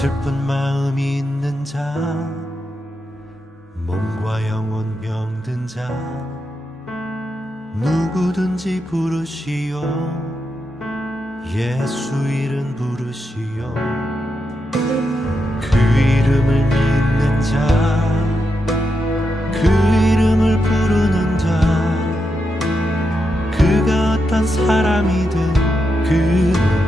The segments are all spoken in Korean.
슬픈 마음이 있는 자, 몸과 영혼 병든 자, 누구든지 부르시오. 예수 이름 부르시오. 그 이름을 믿는 자, 그 이름을 부르는 자, 그가 어떤 사람이든 그는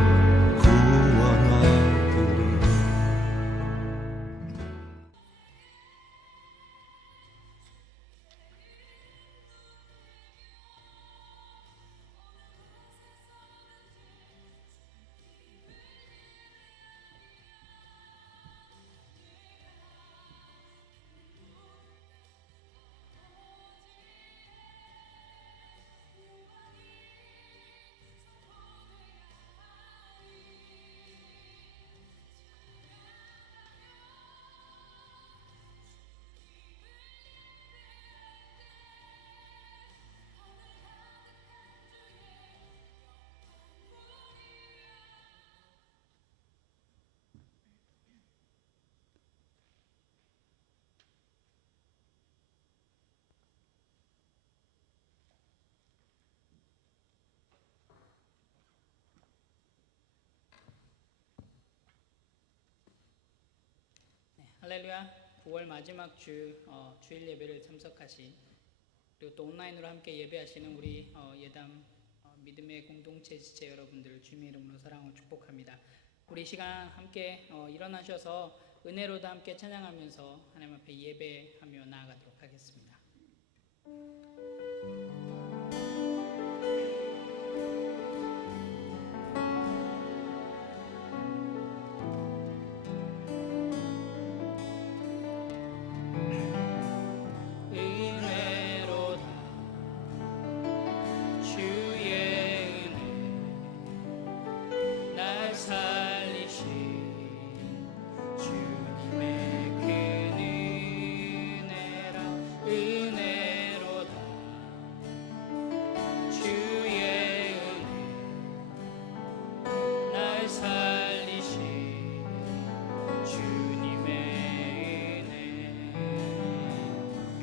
할렐루야. 9월 마지막 주일 예배를 참석하신, 그리고 또 온라인으로 함께 예배하시는 우리 예담 믿음의 공동체 지체 여러분들 주님의 이름으로 사랑하고 축복합니다. 우리 시간 함께 일어나셔서 은혜로도 함께 찬양하면서 하나님 앞에 예배하며 나아가도록 하겠습니다.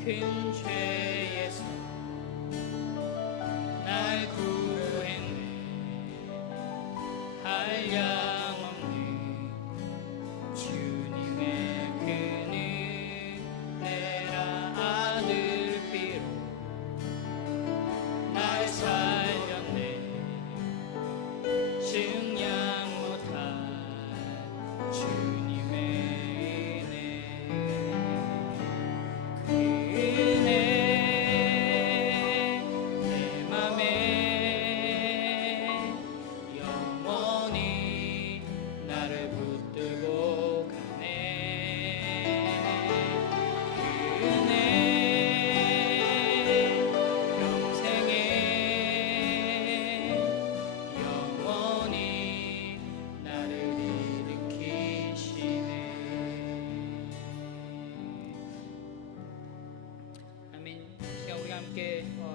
큰 죄에서 날 구했네. 한량없는 주님의 큰 은혜라. 아들 피로 날 살렸네. 증량 못할 주님의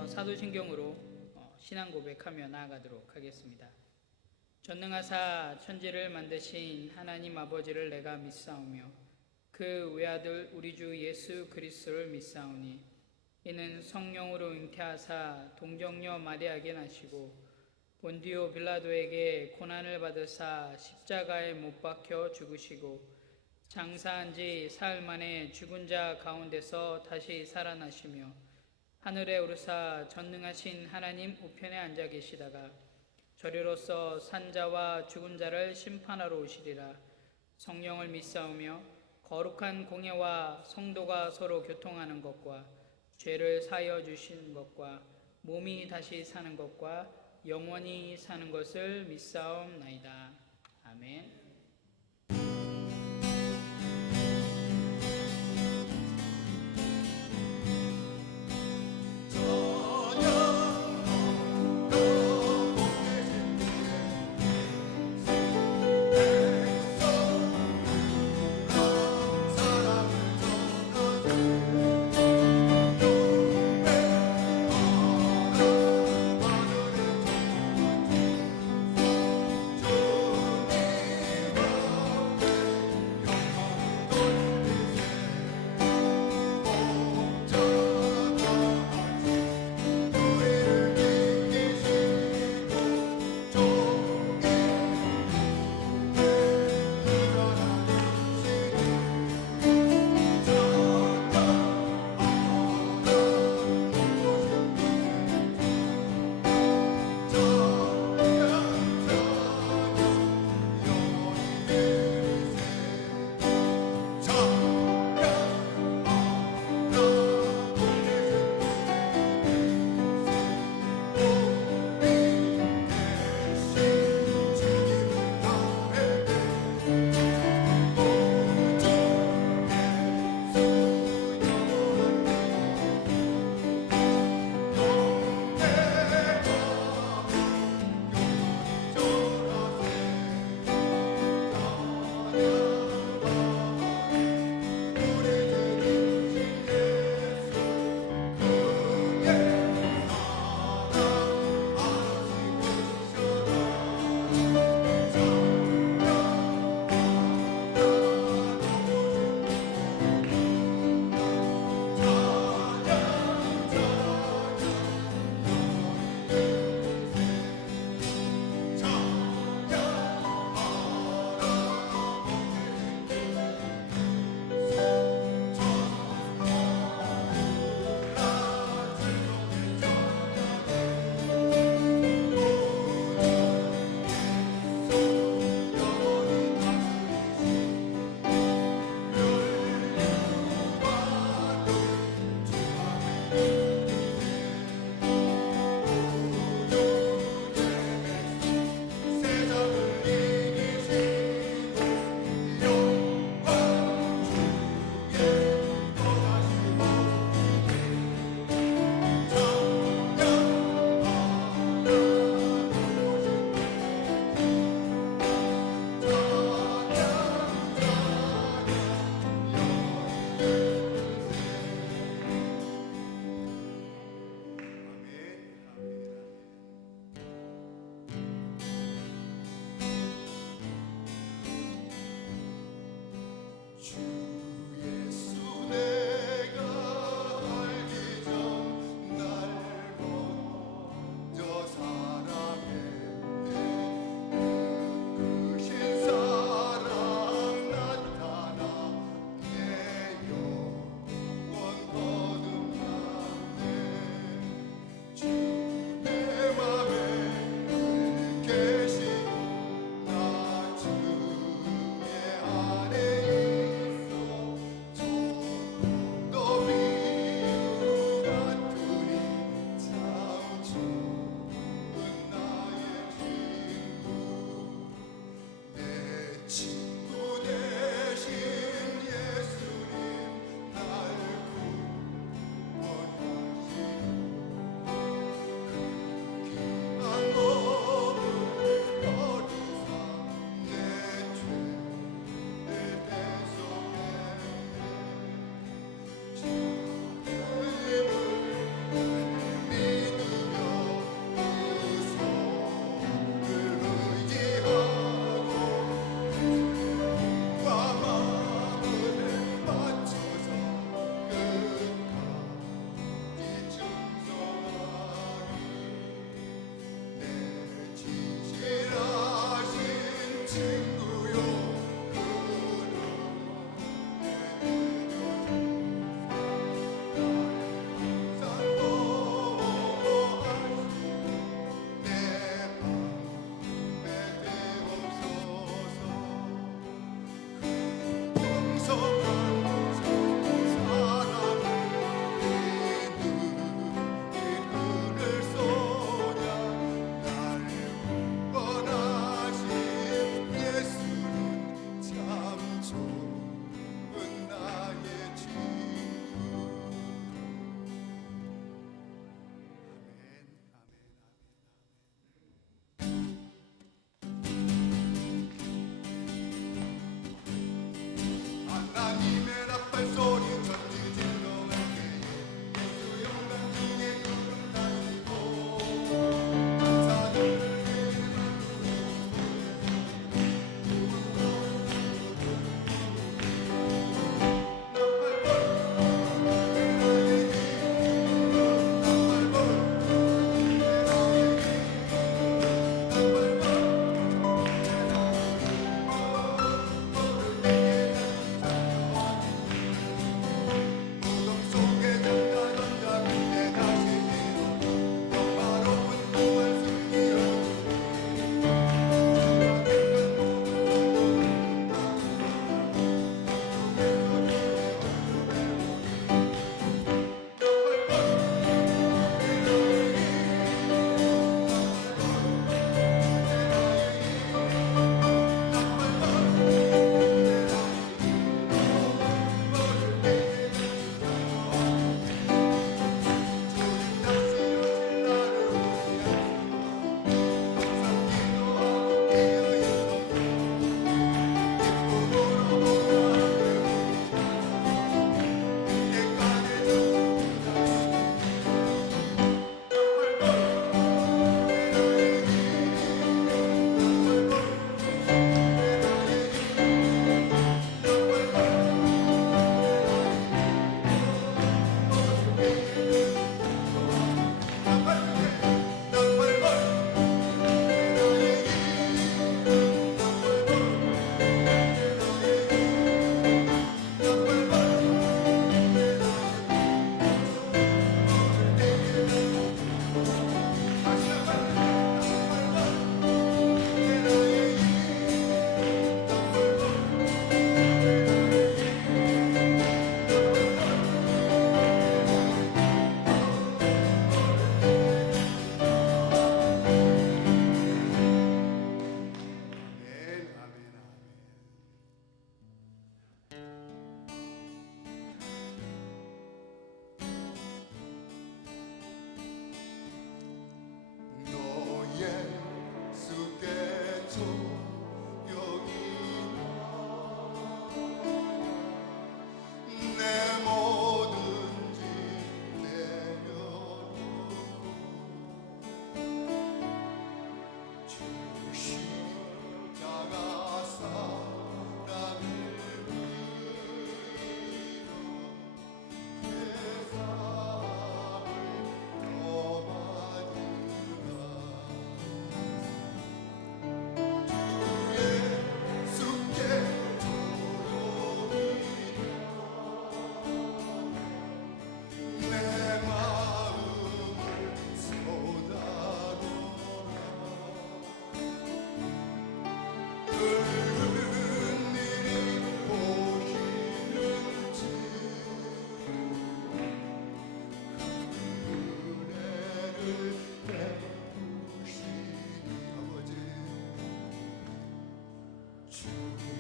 사도신경으로 신앙 고백하며 나아가도록 하겠습니다. 전능하사 천지를 만드신 하나님 아버지를 내가 믿사오며 그 외아들 우리 주 예수 그리스도를 믿사오니 이는 성령으로 잉태하사 동정녀 마리아에게 나시고 본디오 빌라도에게 고난을 받으사 십자가에 못 박혀 죽으시고 장사한 지 사흘 만에 죽은 자 가운데서 다시 살아나시며 하늘에 오르사 전능하신 하나님 우편에 앉아 계시다가 저리로서 산자와 죽은 자를 심판하러 오시리라. 성령을 믿사오며 거룩한 공예와 성도가 서로 교통하는 것과 죄를 사하여 주시는 것과 몸이 다시 사는 것과 영원히 사는 것을 믿사옵나이다. 아멘.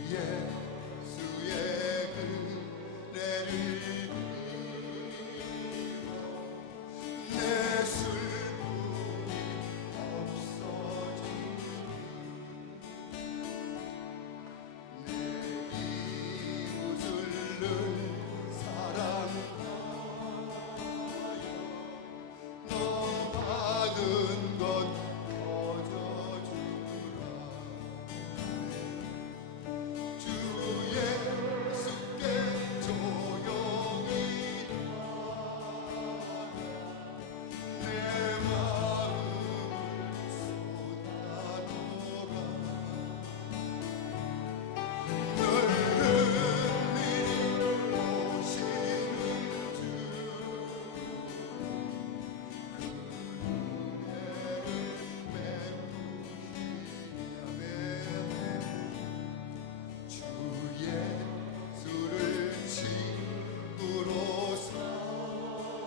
예수의 은혜를 빌어 내 슬픔이 없어지니 내 이웃을 늘 사랑하여 너 받은 것 거저주라 주 예수께 조용히 내 마음을 쏟아놓아 늘 은밀히 오시는 주 주 예수를 친구로 삼아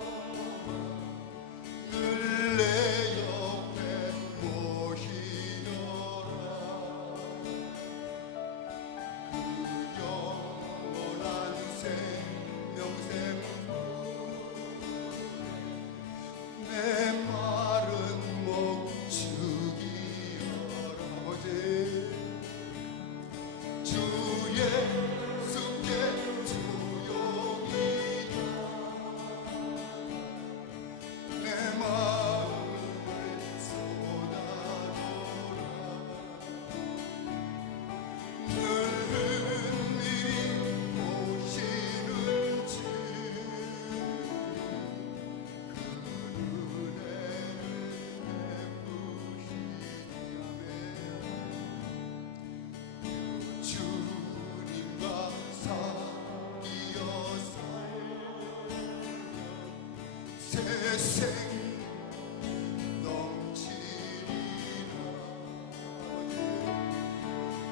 늘 내 옆에 모시려라 그 영원한 생명샘 내 마른 목 죽이어라 아버지 주 예수께 조용히 내 마음을 쏟아놓으라 늘 은밀히 오시는 주 주님과 사귀어 살며 새생 넘치리라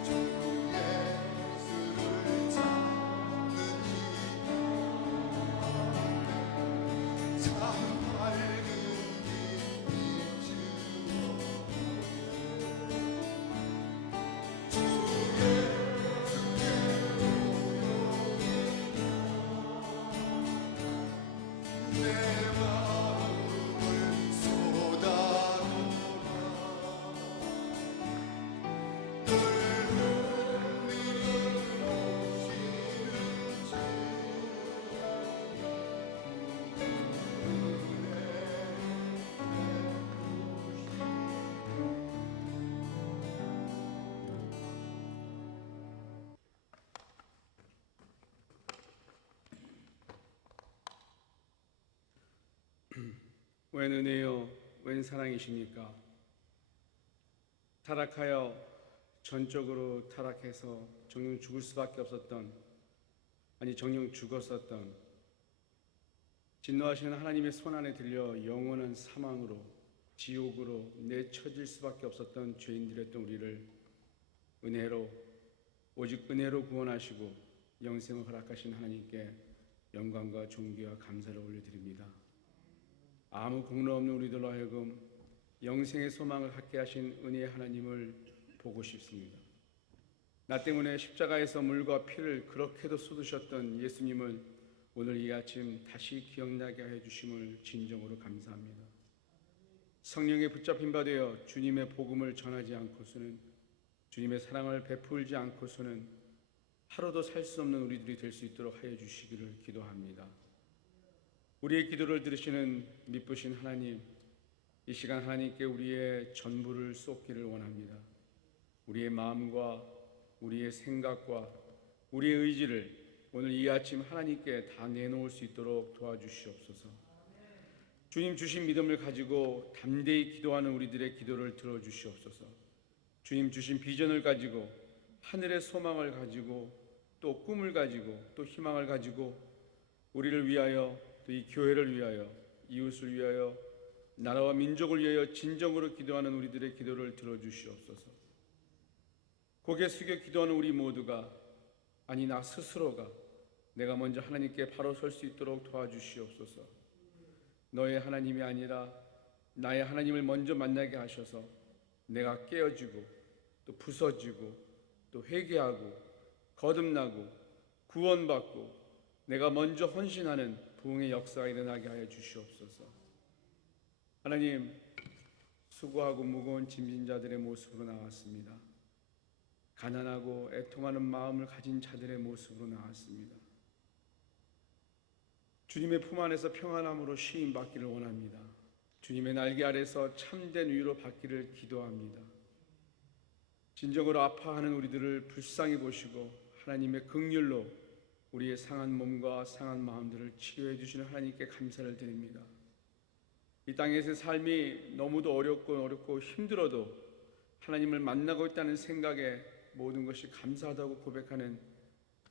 주 예수를 찾는 이참 밝은 빛이 주어 주 예수께 내 마음을 쏟아놓으라 늘 은밀히 오시는 주 웬 은혜요, 웬 사랑이십니까? 타락하여 전적으로 타락해서 정녕 죽을 수밖에 없었던, 아니 정녕 죽었었던, 진노하시는 하나님의 손 안에 들려 영원한 사망으로, 지옥으로 내쳐질 수밖에 없었던 죄인들이었던 우리를 은혜로, 오직 은혜로 구원하시고 영생을 허락하신 하나님께 영광과 존귀와 감사를 올려드립니다. 아무 공로 없는 우리들로 하여금 영생의 소망을 갖게 하신 은혜의 하나님을 보고 싶습니다. 나 때문에 십자가에서 물과 피를 그렇게도 쏟으셨던 예수님을 오늘 이 아침 다시 기억나게 해주심을 진정으로 감사합니다. 성령에 붙잡힌 바 되어 주님의 복음을 전하지 않고서는, 주님의 사랑을 베풀지 않고서는 하루도 살 수 없는 우리들이 될 수 있도록 하여 주시기를 기도합니다. 우리의 기도를 들으시는 미쁘신 하나님, 이 시간 하나님께 우리의 전부를 쏟기를 원합니다. 우리의 마음과 우리의 생각과 우리의 의지를 오늘 이 아침 하나님께 다 내놓을 수 있도록 도와주시옵소서. 주님 주신 믿음을 가지고 담대히 기도하는 우리들의 기도를 들어주시옵소서. 주님 주신 비전을 가지고, 하늘의 소망을 가지고, 또 꿈을 가지고, 또 희망을 가지고 우리를 위하여, 또 이 교회를 위하여, 이웃을 위하여, 나라와 민족을 위하여 진정으로 기도하는 우리들의 기도를 들어주시옵소서. 고개 숙여 기도하는 우리 모두가, 아니 나 스스로가 내가 먼저 하나님께 바로 설 수 있도록 도와주시옵소서. 너의 하나님이 아니라 나의 하나님을 먼저 만나게 하셔서 내가 깨어지고 또 부서지고 또 또 회개하고 거듭나고 구원받고 내가 먼저 헌신하는 부흥의 역사가 일어나게 하여 주시옵소서. 하나님, 수고하고 무거운 짐진 자들의 모습으로 나왔습니다. 가난하고 애통하는 마음을 가진 자들의 모습으로 나왔습니다. 주님의 품 안에서 평안함으로 쉼 받기를 원합니다. 주님의 날개 아래서 참된 위로 받기를 기도합니다. 진정으로 아파하는 우리들을 불쌍히 보시고 하나님의 긍휼로 우리의 상한 몸과 상한 마음들을 치료해 주시는 하나님께 감사를 드립니다. 이 땅에서의 삶이 너무도 어렵고 힘들어도 하나님을 만나고 있다는 생각에 모든 것이 감사하다고 고백하는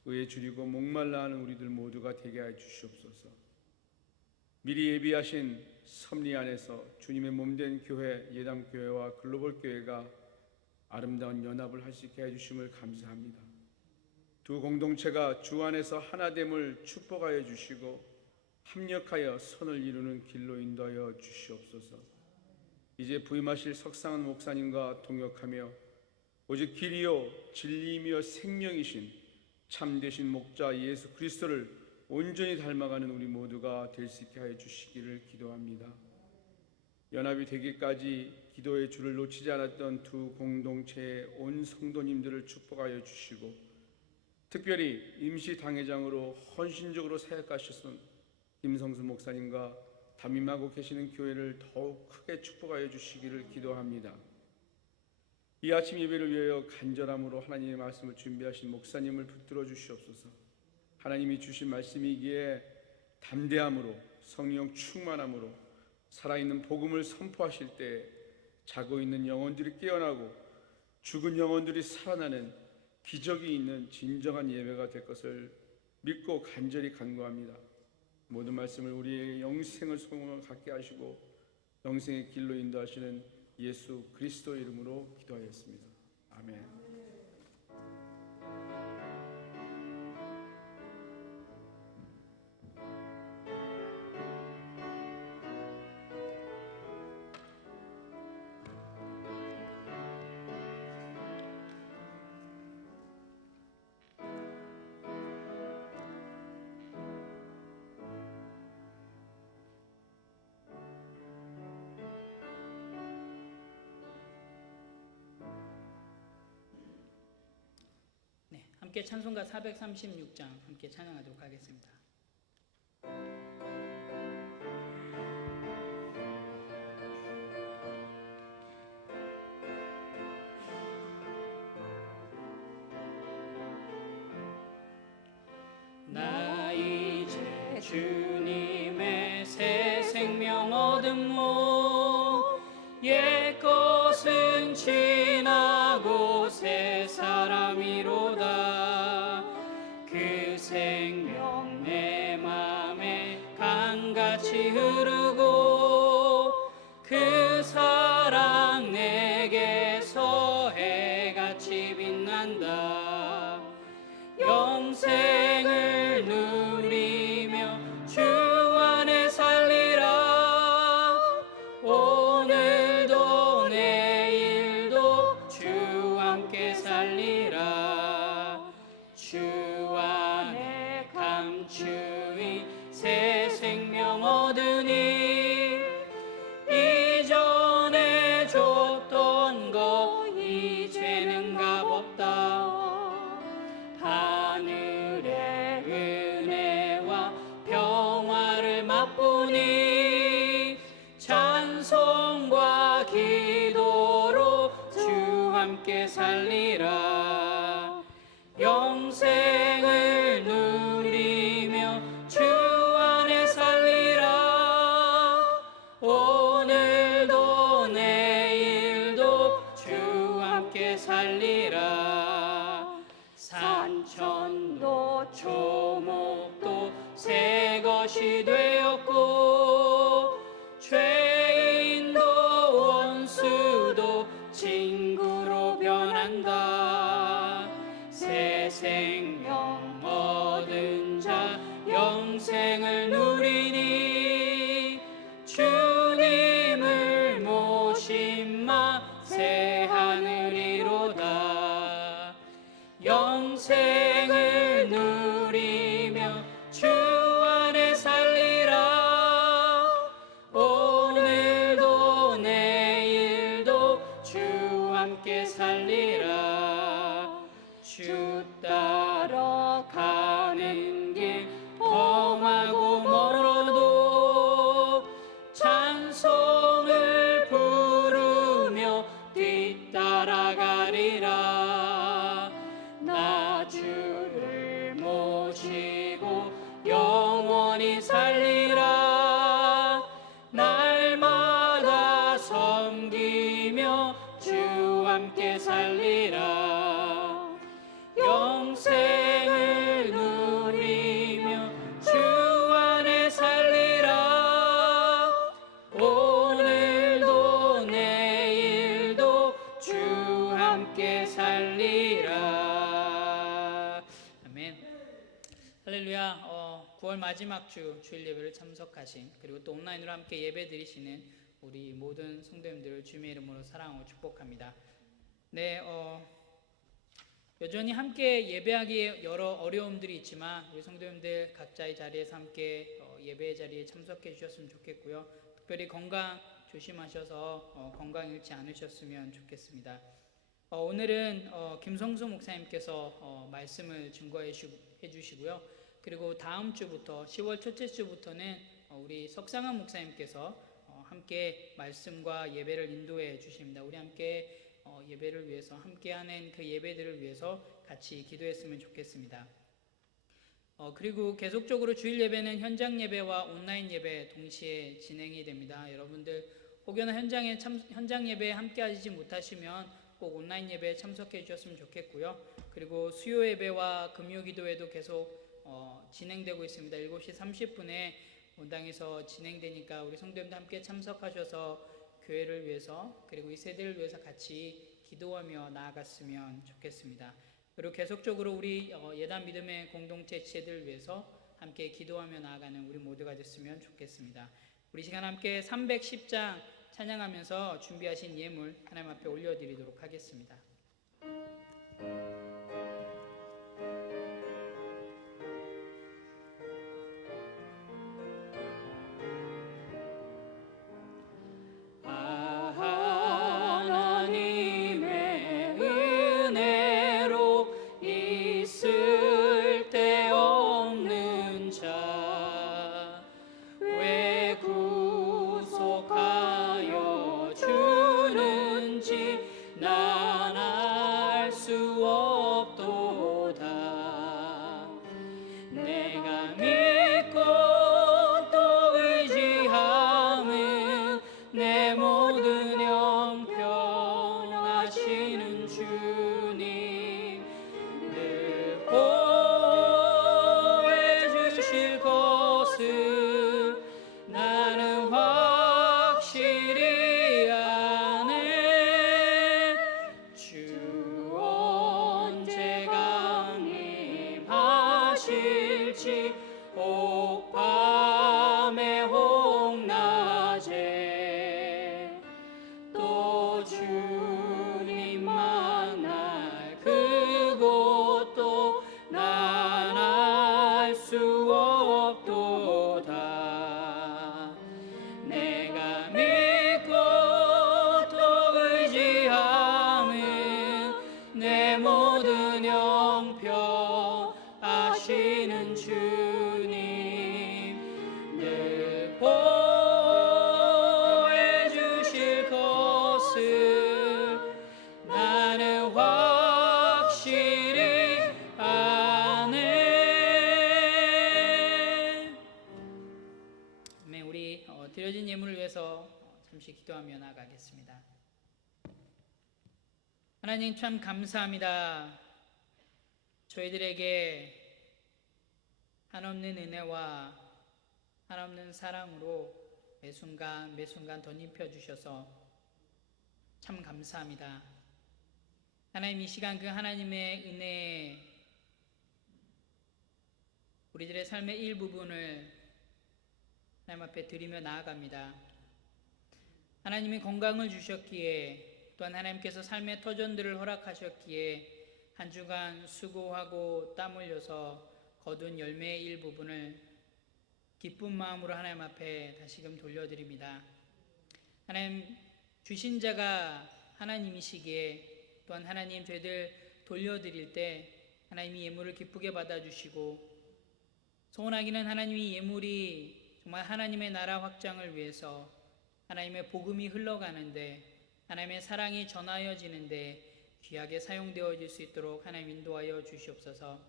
의에 줄이고 목말라 하는 우리들 모두가 되게 하여 주시옵소서. 미리 예비하신 섭리 안에서 주님의 몸된 교회, 예담교회와 글로벌교회가 아름다운 연합을 할 수 있게 해주심을 감사합니다. 두 공동체가 주 안에서 하나됨을 축복하여 주시고 합력하여 선을 이루는 길로 인도하여 주시옵소서. 이제 부임하실 석상은 목사님과 동역하며 오직 길이요 진리이며 생명이신 참되신 목자 예수 그리스도를 온전히 닮아가는 우리 모두가 될 수 있게 하여 주시기를 기도합니다. 연합이 되기까지 기도의 줄을 놓치지 않았던 두 공동체의 온 성도님들을 축복하여 주시고 특별히 임시 당회장으로 헌신적으로 사역하셨던 김성수 목사님과 담임하고 계시는 교회를 더욱 크게 축복하여 주시기를 기도합니다. 이 아침 예배를 위하여 간절함으로 하나님의 말씀을 준비하신 목사님을 붙들어 주시옵소서. 하나님이 주신 말씀이기에 담대함으로 성령 충만함으로 살아있는 복음을 선포하실 때 자고 있는 영혼들이 깨어나고 죽은 영혼들이 살아나는 기적이 있는 진정한 예배가 될 것을 믿고 간절히 간구합니다. 모든 말씀을 우리의 영생을 소망을 갖게 하시고 영생의 길로 인도하시는 예수 그리스도 이름으로 기도하였습니다. 아멘. 함께 찬송가 436장 함께 찬양하도록 하겠습니다. 나 이제 주님의 새 생명 얻음모 옛것은 지나고 새 사람이로다. 그 생명 내 맘에 강같이 흐르고 그 사랑 내게서 해같이 빛난다. 영생을 누리며 주 안에 살리라. 오늘도 내일도 주 함께 살리라. 주 안에 감추인 새 생명 얻으니 이전에 줬던 거 이제는 값없다. 하늘의 은혜와 평화를 맛보니 찬송과 기도로 주 함께 살리라. 영생을 누리며 주 안에 살리라. 오늘도 내일도 주 함께 살리라. 산천도 초목도 새 것이 되었고 죄인도 원수도 친구로 변한다. 새 생명 얻은 자 영생을 누리니 주님을 모심마 새 하늘이로다. 영생을 누리며 주 안에 살리라. 오늘도 내일도 주 함께 살리라. 주 따라 가는 길 험하고 멀어도 찬송을 부르며 뒤따라가리라. 나 주를 모시고 영원히 살리라. 날마다 섬기며 주 함께 살리라. 영생을 누리며 주 안에 살리라. 오늘도 내일도 주 함께 살리라. 아멘. 할렐루야. 9월 마지막 주 주일 예배를 참석하신, 그리고 또 온라인으로 함께 예배 드리시는 우리 모든 성도님들을 주님의 이름으로 사랑하고 축복합니다. 네, 여전히 함께 예배하기에 여러 어려움들이 있지만 우리 성도님들 각자의 자리에서 함께 예배의 자리에 참석해 주셨으면 좋겠고요. 특별히 건강 조심하셔서 건강 잃지 않으셨으면 좋겠습니다. 오늘은 김성수 목사님께서 말씀을 증거해 주시고요. 그리고 다음 주부터 10월 첫째 주부터는 우리 석상한 목사님께서 함께 말씀과 예배를 인도해 주십니다. 우리 함께 예배를 위해서, 함께하는 그 예배들을 위해서 같이 기도했으면 좋겠습니다. 그리고 계속적으로 주일 예배는 현장 예배와 온라인 예배 동시에 진행이 됩니다. 여러분들 혹여나 현장 예배에 함께 하지 못하시면 꼭 온라인 예배에 참석해 주셨으면 좋겠고요. 그리고 수요 예배와 금요 기도회도 계속 진행되고 있습니다. 7시 30분에 본당에서 진행되니까 우리 성도님들 함께 참석하셔서 교회를 위해서, 그리고 이 세대를 위해서 같이 기도하며 나아갔으면 좋겠습니다. 그리고 계속적으로 우리 예단 믿음의 공동체 지체들을 위해서 함께 기도하며 나아가는 우리 모두가 됐으면 좋겠습니다. 우리 시간 함께 310장 찬양하면서 준비하신 예물 하나님 앞에 올려드리도록 하겠습니다. 드려진 예물을 위해서 잠시 기도하며 나아가겠습니다. 하나님 참 감사합니다. 저희들에게 한없는 은혜와 한없는 사랑으로 매 순간 덧 입혀주셔서 참 감사합니다. 하나님, 이 시간 그 하나님의 은혜에 우리들의 삶의 일부분을 하나님 앞에 드리며 나아갑니다. 하나님이 건강을 주셨기에, 또한 하나님께서 삶의 터전들을 허락하셨기에 한 주간 수고하고 땀 흘려서 거둔 열매의 일부분을 기쁜 마음으로 하나님 앞에 다시금 돌려드립니다. 하나님, 주신 자가 하나님이시기에 또한 하나님 저희들 돌려드릴 때 하나님이 예물을 기쁘게 받아주시고, 소원하기는 하나님이 예물이 정말 하나님의 나라 확장을 위해서 하나님의 복음이 흘러가는데, 하나님의 사랑이 전하여지는데 귀하게 사용되어질 수 있도록 하나님 인도하여 주시옵소서.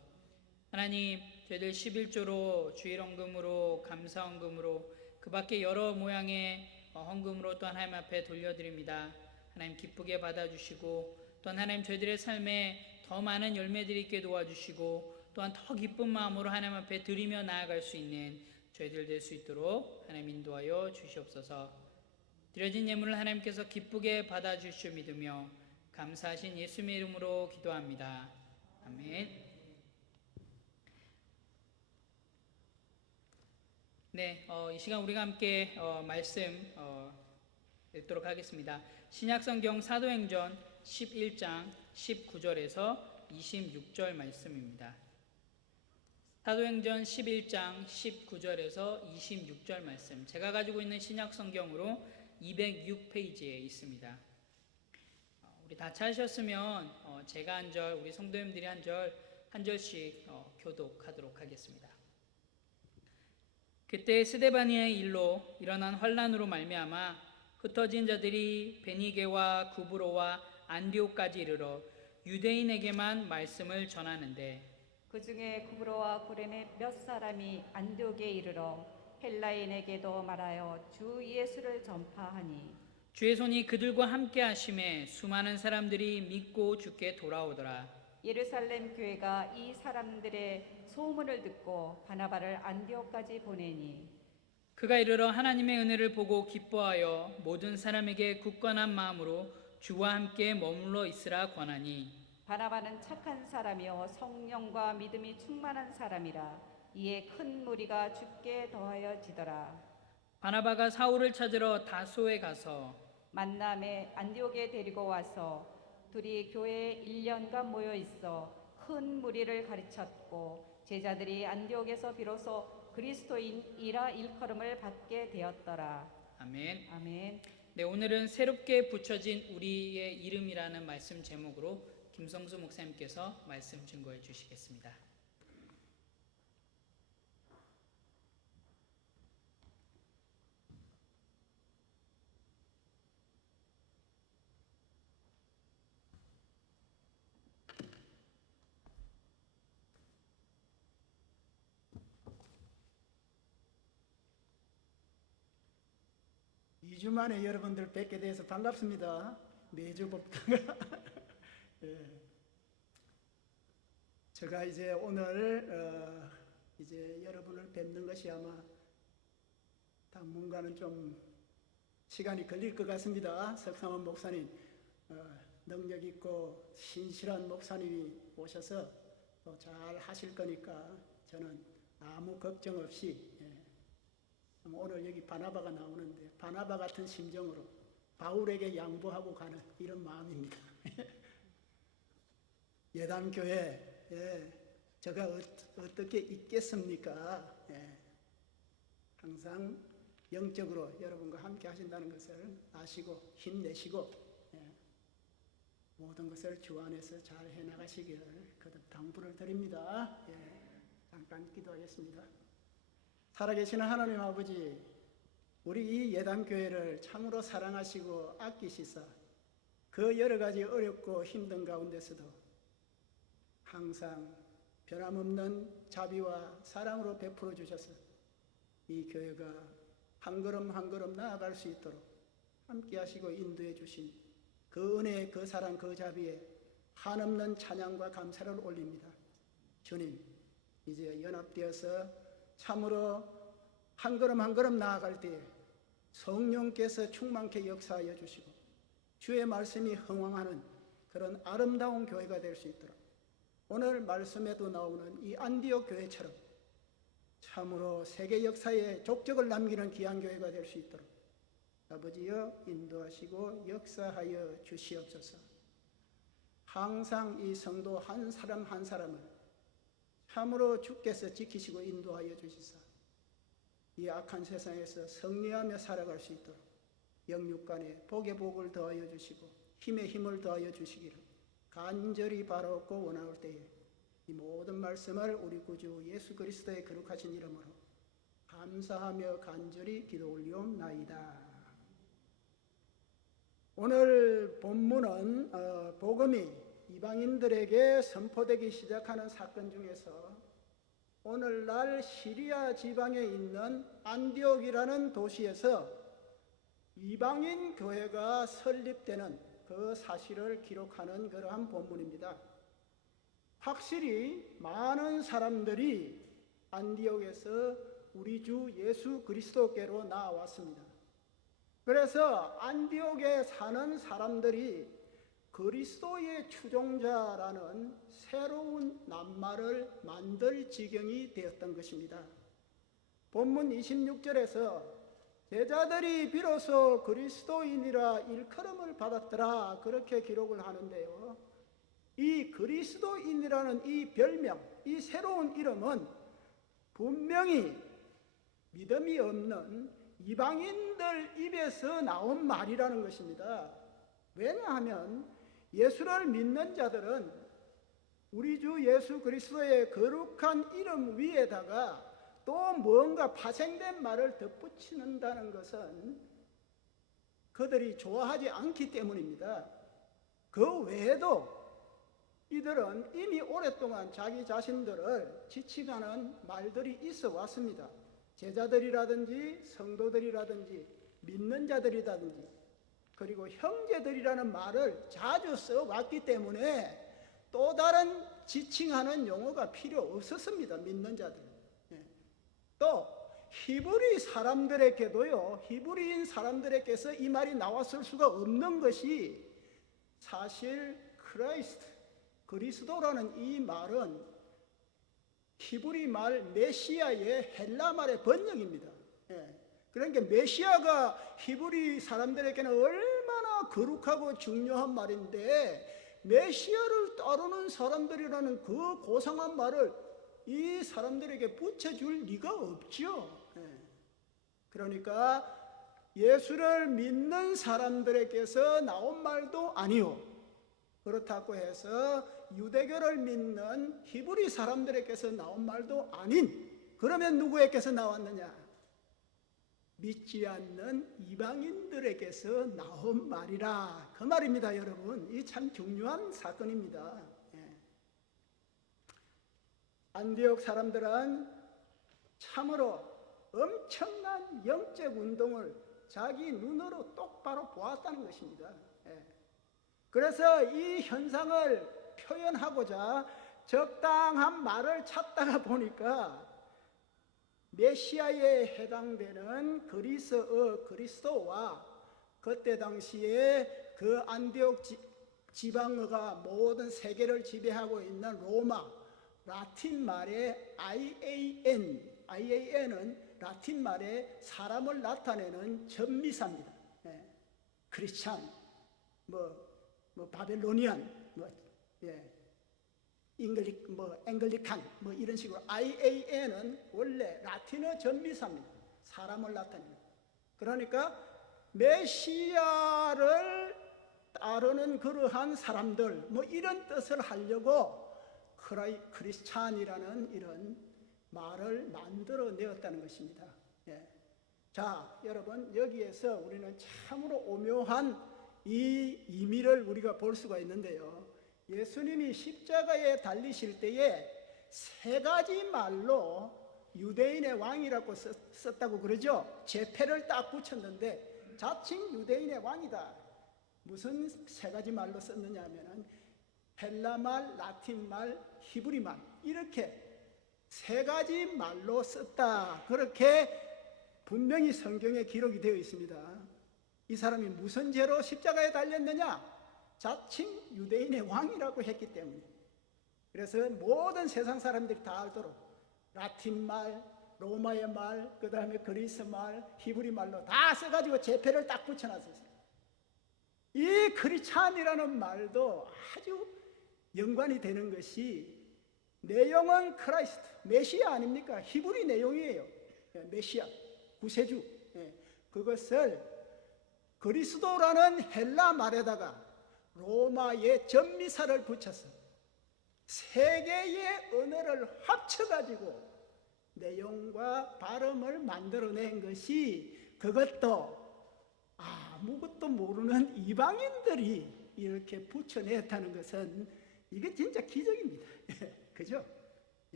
하나님, 저희들 11조로 주일헌금으로 감사헌금으로 그 밖에 여러 모양의 헌금으로 또한 하나님 앞에 돌려드립니다. 하나님 기쁘게 받아주시고, 또한 하나님 저희들의 삶에 더 많은 열매들이 있게 도와주시고, 또한 더 기쁜 마음으로 하나님 앞에 드리며 나아갈 수 있는 저희들 될 수 있도록 하나님 인도하여 주시옵소서. 드려진 예물을 하나님께서 기쁘게 받아주실 줄 믿으며 감사하신 예수님의 이름으로 기도합니다. 아멘. 네, 이 시간 우리가 함께 말씀 읽도록 하겠습니다. 신약성경 사도행전 11장 19절에서 26절 말씀입니다. 사도행전 11장 19절에서 26절 말씀, 제가 가지고 있는 신약성경으로 206페이지에 있습니다. 우리 다 찾으셨으면 제가 한 절, 우리 성도님들이 한 절씩 교독하도록 하겠습니다. 그때 스데반의 일로 일어난 환란으로 말미암아 흩어진 자들이 베니게와 구브로와 안디옥까지 이르러 유대인에게만 말씀을 전하는데, 그 중에 구브로와 구레네 몇 사람이 안디옥에 이르러 헬라인에게도 말하여 주 예수를 전파하니, 주의 손이 그들과 함께 하심에 수많은 사람들이 믿고 주께 돌아오더라. 예루살렘 교회가 이 사람들의 소문을 듣고 바나바를 안디옥까지 보내니, 그가 이르러 하나님의 은혜를 보고 기뻐하여 모든 사람에게 굳건한 마음으로 주와 함께 머물러 있으라 권하니, 바나바는 착한 사람이요 성령과 믿음이 충만한 사람이라. 이에 큰 무리가 주께 더하여 지더라. 바나바가 사울을 찾으러 다소에 가서 만남에 안디옥에 데리고 와서 둘이 교회에 1년간 모여 있어 큰 무리를 가르쳤고, 제자들이 안디옥에서 비로소 그리스도인이라 일컬음을 받게 되었더라. 아멘. 아멘. 네, 오늘은 새롭게 붙여진 우리의 이름이라는 말씀 제목으로 김성수 목사님께서 말씀 증거해 주시겠습니다. 이 주 만에 여러분들 뵙게 돼서 반갑습니다. 매주 뵙다가 예. 제가 이제 오늘 이제 여러분을 뵙는 것이 아마 당분간은 좀 시간이 걸릴 것 같습니다. 석상원 목사님 능력 있고 신실한 목사님이 오셔서 또 잘 하실 거니까 저는 아무 걱정 없이 오늘 여기 바나바가 나오는데 바나바 같은 심정으로 바울에게 양보하고 가는 이런 마음입니다. 예담교회 제가 어떻게 있겠습니까? 항상 영적으로 여러분과 함께 하신다는 것을 아시고 힘내시고 모든 것을 주 안에서 잘 해나가시기를 거듭 당부를 드립니다. 잠깐 기도하겠습니다. 살아계시는 하나님 아버지, 우리 이 예담교회를 참으로 사랑하시고 아끼시사 그 여러 가지 어렵고 힘든 가운데서도 항상 변함없는 자비와 사랑으로 베풀어 주셔서 이 교회가 한 걸음 한 걸음 나아갈 수 있도록 함께 하시고 인도해 주신 그 은혜, 그 사랑, 그 자비에 한없는 찬양과 감사를 올립니다. 주님, 이제 연합되어서 참으로 한 걸음 한 걸음 나아갈 때에 성령께서 충만케 역사하여 주시고 주의 말씀이 흥왕하는 그런 아름다운 교회가 될 수 있도록 오늘 말씀에도 나오는 이 안디옥 교회처럼 참으로 세계 역사에 족적을 남기는 귀한 교회가 될 수 있도록 아버지여 인도하시고 역사하여 주시옵소서. 항상 이 성도 한 사람 한 사람을 참으로 주께서 지키시고 인도하여 주시사 이 악한 세상에서 승리하며 살아갈 수 있도록 영육간에 복의 복을 더하여 주시고 힘의 힘을 더하여 주시기를 간절히 바라옵고 원하올 때에 이 모든 말씀을 우리 구주 예수 그리스도의 거룩하신 이름으로 감사하며 간절히 기도 올리옵나이다. 오늘 본문은 복음이 이방인들에게 선포되기 시작하는 사건 중에서 오늘날 시리아 지방에 있는 안디옥이라는 도시에서 이방인 교회가 설립되는 그 사실을 기록하는 그러한 본문입니다. 확실히 많은 사람들이 안디옥에서 우리 주 예수 그리스도께로 나왔습니다. 그래서 안디옥에 사는 사람들이 그리스도의 추종자라는 새로운 낱말을 만들 지경이 되었던 것입니다. 본문 26절에서 제자들이 비로소 그리스도인이라 일컬음을 받았더라 그렇게 기록을 하는데요. 이 그리스도인이라는 이 별명, 이 새로운 이름은 분명히 믿음이 없는 이방인들 입에서 나온 말이라는 것입니다. 왜냐하면 예수를 믿는 자들은 우리 주 예수 그리스도의 거룩한 이름 위에다가 또 뭔가 파생된 말을 덧붙이는다는 것은 그들이 좋아하지 않기 때문입니다. 그 외에도 이들은 이미 오랫동안 자기 자신들을 지칭하는 말들이 있어 왔습니다. 제자들이라든지 성도들이라든지 믿는 자들이라든지 그리고 형제들이라는 말을 자주 써왔기 때문에 또 다른 지칭하는 용어가 필요 없었습니다. 믿는 자들. 또 히브리 사람들에게도요, 히브리인 사람들에게서 이 말이 나왔을 수가 없는 것이 사실 크라이스트, 그리스도라는 이 말은 히브리 말 메시아의 헬라 말의 번역입니다. 그러니까 메시아가 히브리 사람들에게는 얼마나 거룩하고 중요한 말인데 메시아를 따르는 사람들이라는 그 고상한 말을 이 사람들에게 붙여줄 리가 없죠. 그러니까 예수를 믿는 사람들에게서 나온 말도 아니요, 그렇다고 해서 유대교를 믿는 히브리 사람들에게서 나온 말도 아닌, 그러면 누구에게서 나왔느냐? 믿지 않는 이방인들에게서 나온 말이라, 그 말입니다. 여러분, 이 참 중요한 사건입니다. 안디옥 사람들은 참으로 엄청난 영적 운동을 자기 눈으로 똑바로 보았다는 것입니다. 그래서 이 현상을 표현하고자 적당한 말을 찾다가 보니까 메시아에 해당되는 그리스어어 그리스도와 그때 당시에 그 안디옥 지방어가 모든 세계를 지배하고 있는 로마 라틴 말의 IAN은 라틴 말의 사람을 나타내는 전미사입니다. 크리스찬, 바벨로니안, 앵글리칸, 이런 식으로 IAN은 원래 라틴어 전미사입니다. 사람을 나타내는. 그러니까 메시아를 따르는 그러한 사람들, 이런 뜻을 하려고 크리스찬이라는 이런 말을 만들어내었다는 것입니다. 자, 여러분, 여기에서 우리는 참으로 오묘한 이 의미를 우리가 볼 수가 있는데요. 예수님이 십자가에 달리실 때에 세 가지 말로 유대인의 왕이라고 썼다고 그러죠. 제패를 딱 붙였는데 자칭 유대인의 왕이다. 무슨 세 가지 말로 썼느냐 하면은 헬라말, 라틴말, 히브리말, 이렇게 세 가지 말로 썼다. 그렇게 분명히 성경에 기록이 되어 있습니다. 이 사람이 무슨 죄로 십자가에 달렸느냐? 자칭 유대인의 왕이라고 했기 때문에. 그래서 모든 세상 사람들이 다 알도록 라틴말, 로마의 말, 그 다음에 그리스 말, 히브리 말로 다 써가지고 제패를 딱 붙여놨었어요. 이 크리스찬이라는 말도 아주 연관이 되는 것이 내용은 크라이스트, 메시아 아닙니까? 히브리 내용이에요. 메시아, 구세주. 그것을 그리스도라는 헬라 말에다가 로마의 전미사를 붙여서 세 개의 언어를 합쳐가지고 내용과 발음을 만들어낸 것이, 그것도 아무것도 모르는 이방인들이 이렇게 붙여냈다는 것은 이게 진짜 기적입니다. 그죠?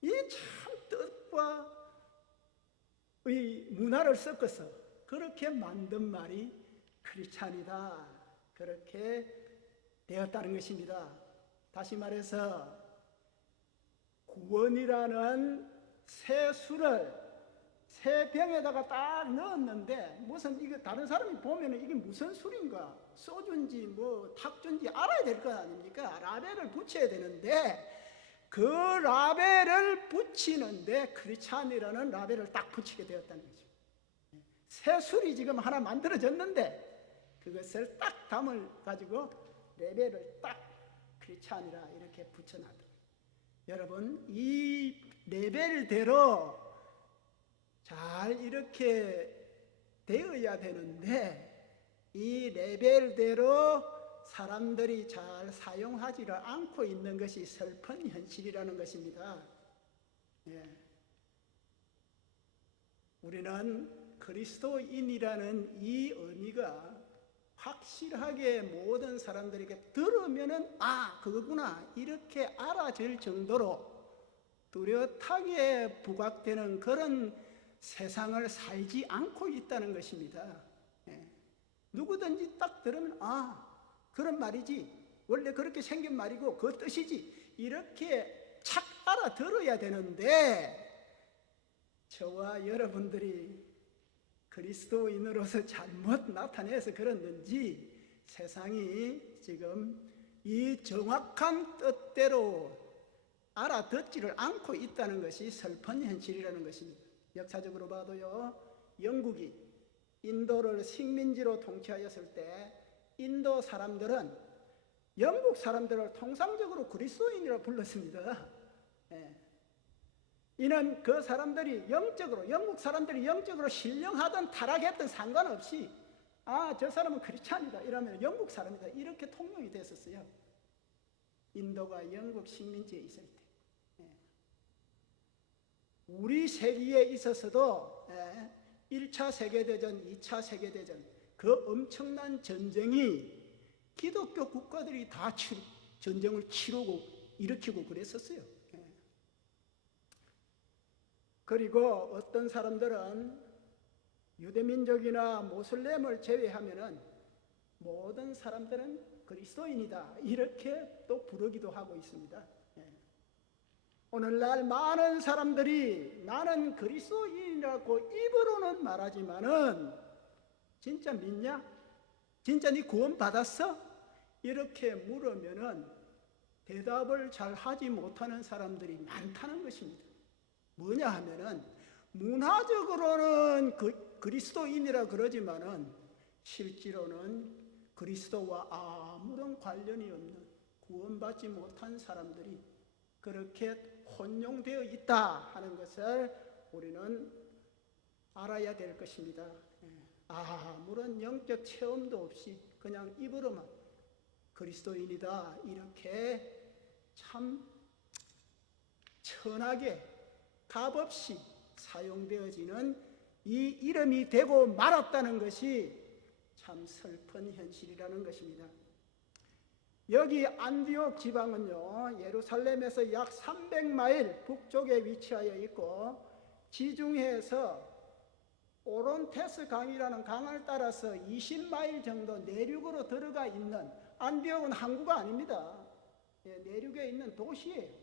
이 참 뜻과 의 문화를 섞어서 그렇게 만든 말이 크리스찬이다, 그렇게 되었다는 것입니다. 다시 말해서 구원이라는 새 술을 새 병에다가 딱 넣었는데, 무슨 이거 다른 사람이 보면 이게 무슨 술인가, 소주인지 뭐 탁주인지 알아야 될 거 아닙니까? 라벨을 붙여야 되는데, 그 라벨을 붙이는데 크리스찬이라는 라벨을 딱 붙이게 되었다는 거죠. 새 술이 지금 하나 만들어졌는데 그것을 딱 담을 가지고 레벨을 딱 크리스찬이라 이렇게 붙여놨다. 여러분, 이 레벨대로 잘 이렇게 되어야 되는데, 이 레벨대로 사람들이 잘 사용하지를 않고 있는 것이 슬픈 현실이라는 것입니다. 우리는 그리스도인이라는 이 의미가 확실하게 모든 사람들에게 들으면은 그거구나 이렇게 알아질 정도로 뚜렷하게 부각되는 그런 세상을 살지 않고 있다는 것입니다. 누구든지 딱 들으면 그런 말이지, 원래 그렇게 생긴 말이고 그 뜻이지, 이렇게 착 알아들어야 되는데, 저와 여러분들이 그리스도인으로서 잘못 나타내서 그랬는지 세상이 지금 이 정확한 뜻대로 알아듣지를 않고 있다는 것이 슬픈 현실이라는 것입니다. 역사적으로 봐도요, 영국이 인도를 식민지로 통치하였을 때 인도 사람들은 영국 사람들을 통상적으로 그리스도인이라고 불렀습니다. 이는 그 사람들이 영적으로, 영국 사람들이 영적으로 신령하든 타락했든 상관없이 저 사람은 크리스찬이다 이러면 영국 사람이다 이렇게 통용이 됐었어요. 인도가 영국 식민지에 있을 때. 우리 세기에 있어서도 1차 세계대전, 2차 세계대전, 그 엄청난 전쟁이 기독교 국가들이 다 전쟁을 치르고 일으키고 그랬었어요. 그리고 어떤 사람들은 유대민족이나 모슬렘을 제외하면은 모든 사람들은 그리스도인이다 이렇게 또 부르기도 하고 있습니다. 오늘날 많은 사람들이 나는 그리스도인이라고 입으로는 말하지만은 진짜 믿냐? 진짜 네 구원 받았어? 이렇게 물으면은 대답을 잘 하지 못하는 사람들이 많다는 것입니다. 뭐냐 하면은 문화적으로는 그리스도인이라 그러지만은 실제로는 그리스도와 아무런 관련이 없는 구원받지 못한 사람들이 그렇게 혼용되어 있다 하는 것을 우리는 알아야 될 것입니다. 아무런 영적 체험도 없이 그냥 입으로만 그리스도인이다 이렇게 참 천하게 값없이 사용되어지는 이 이름이 되고 말았다는 것이 참 슬픈 현실이라는 것입니다. 여기 안디옥 지방은요, 예루살렘에서 약 300마일 북쪽에 위치하여 있고 지중해에서 오론테스 강이라는 강을 따라서 20마일 정도 내륙으로 들어가 있는, 안디옥은 항구가 아닙니다. 내륙에 있는 도시예요.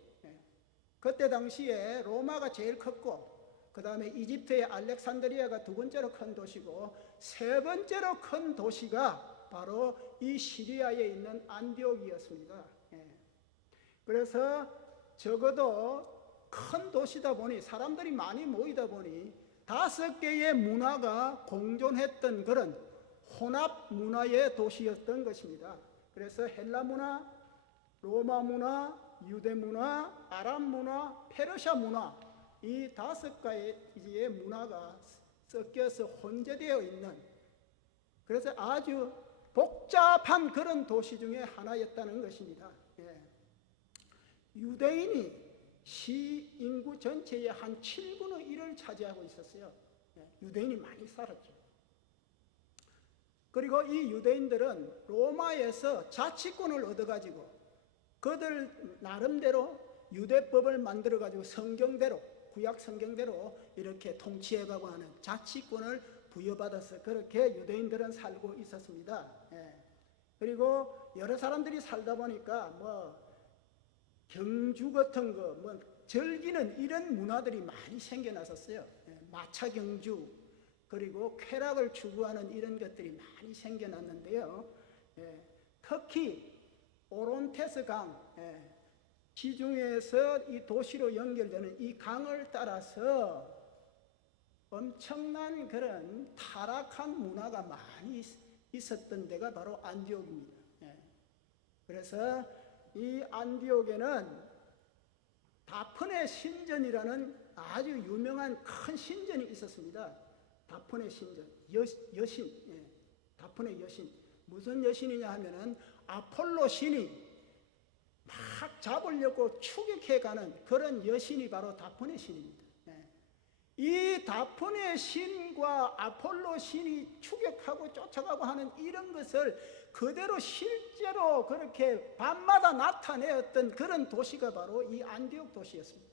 그때 당시에 로마가 제일 컸고 그 다음에 이집트의 알렉산드리아가 두 번째로 큰 도시고 세 번째로 큰 도시가 바로 이 시리아에 있는 안디옥이었습니다. 그래서 적어도 큰 도시다 보니 사람들이 많이 모이다 보니 5개의 문화가 공존했던 그런 혼합 문화의 도시였던 것입니다. 그래서 헬라 문화, 로마 문화, 유대 문화, 아랍 문화, 페르시아 문화, 이 5가지의 문화가 섞여서 혼재되어 있는, 그래서 아주 복잡한 그런 도시 중에 하나였다는 것입니다. 예. 유대인이 시 인구 전체의 한 7분의 1을 차지하고 있었어요. 예. 유대인이 많이 살았죠. 그리고 이 유대인들은 로마에서 자치권을 얻어가지고 그들 나름대로 유대법을 만들어가지고 성경대로, 구약 성경대로 이렇게 통치해가고 하는 자치권을 부여받아서 그렇게 유대인들은 살고 있었습니다. 예. 그리고 여러 사람들이 살다 보니까 경주 같은 거, 즐기는 이런 문화들이 많이 생겨났었어요. 예. 마차 경주, 그리고 쾌락을 추구하는 이런 것들이 많이 생겨났는데요. 예. 특히 오론테스 강, 지중해에서 이 도시로 연결되는 이 강을 따라서 엄청난 그런 타락한 문화가 많이 있었던 데가 바로 안디옥입니다. 그래서 이 안디옥에는 다프네 신전이라는 아주 유명한 큰 신전이 있었습니다. 다프네 신전, 여신, 다프네 여신. 무슨 여신이냐 하면은 아폴로 신이 막 잡으려고 추격해가는 그런 여신이 바로 다프네 신입니다. 이 다프네 신과 아폴로 신이 추격하고 쫓아가고 하는 이런 것을 그대로 실제로 그렇게 밤마다 나타내었던 그런 도시가 바로 이 안디옥 도시였습니다.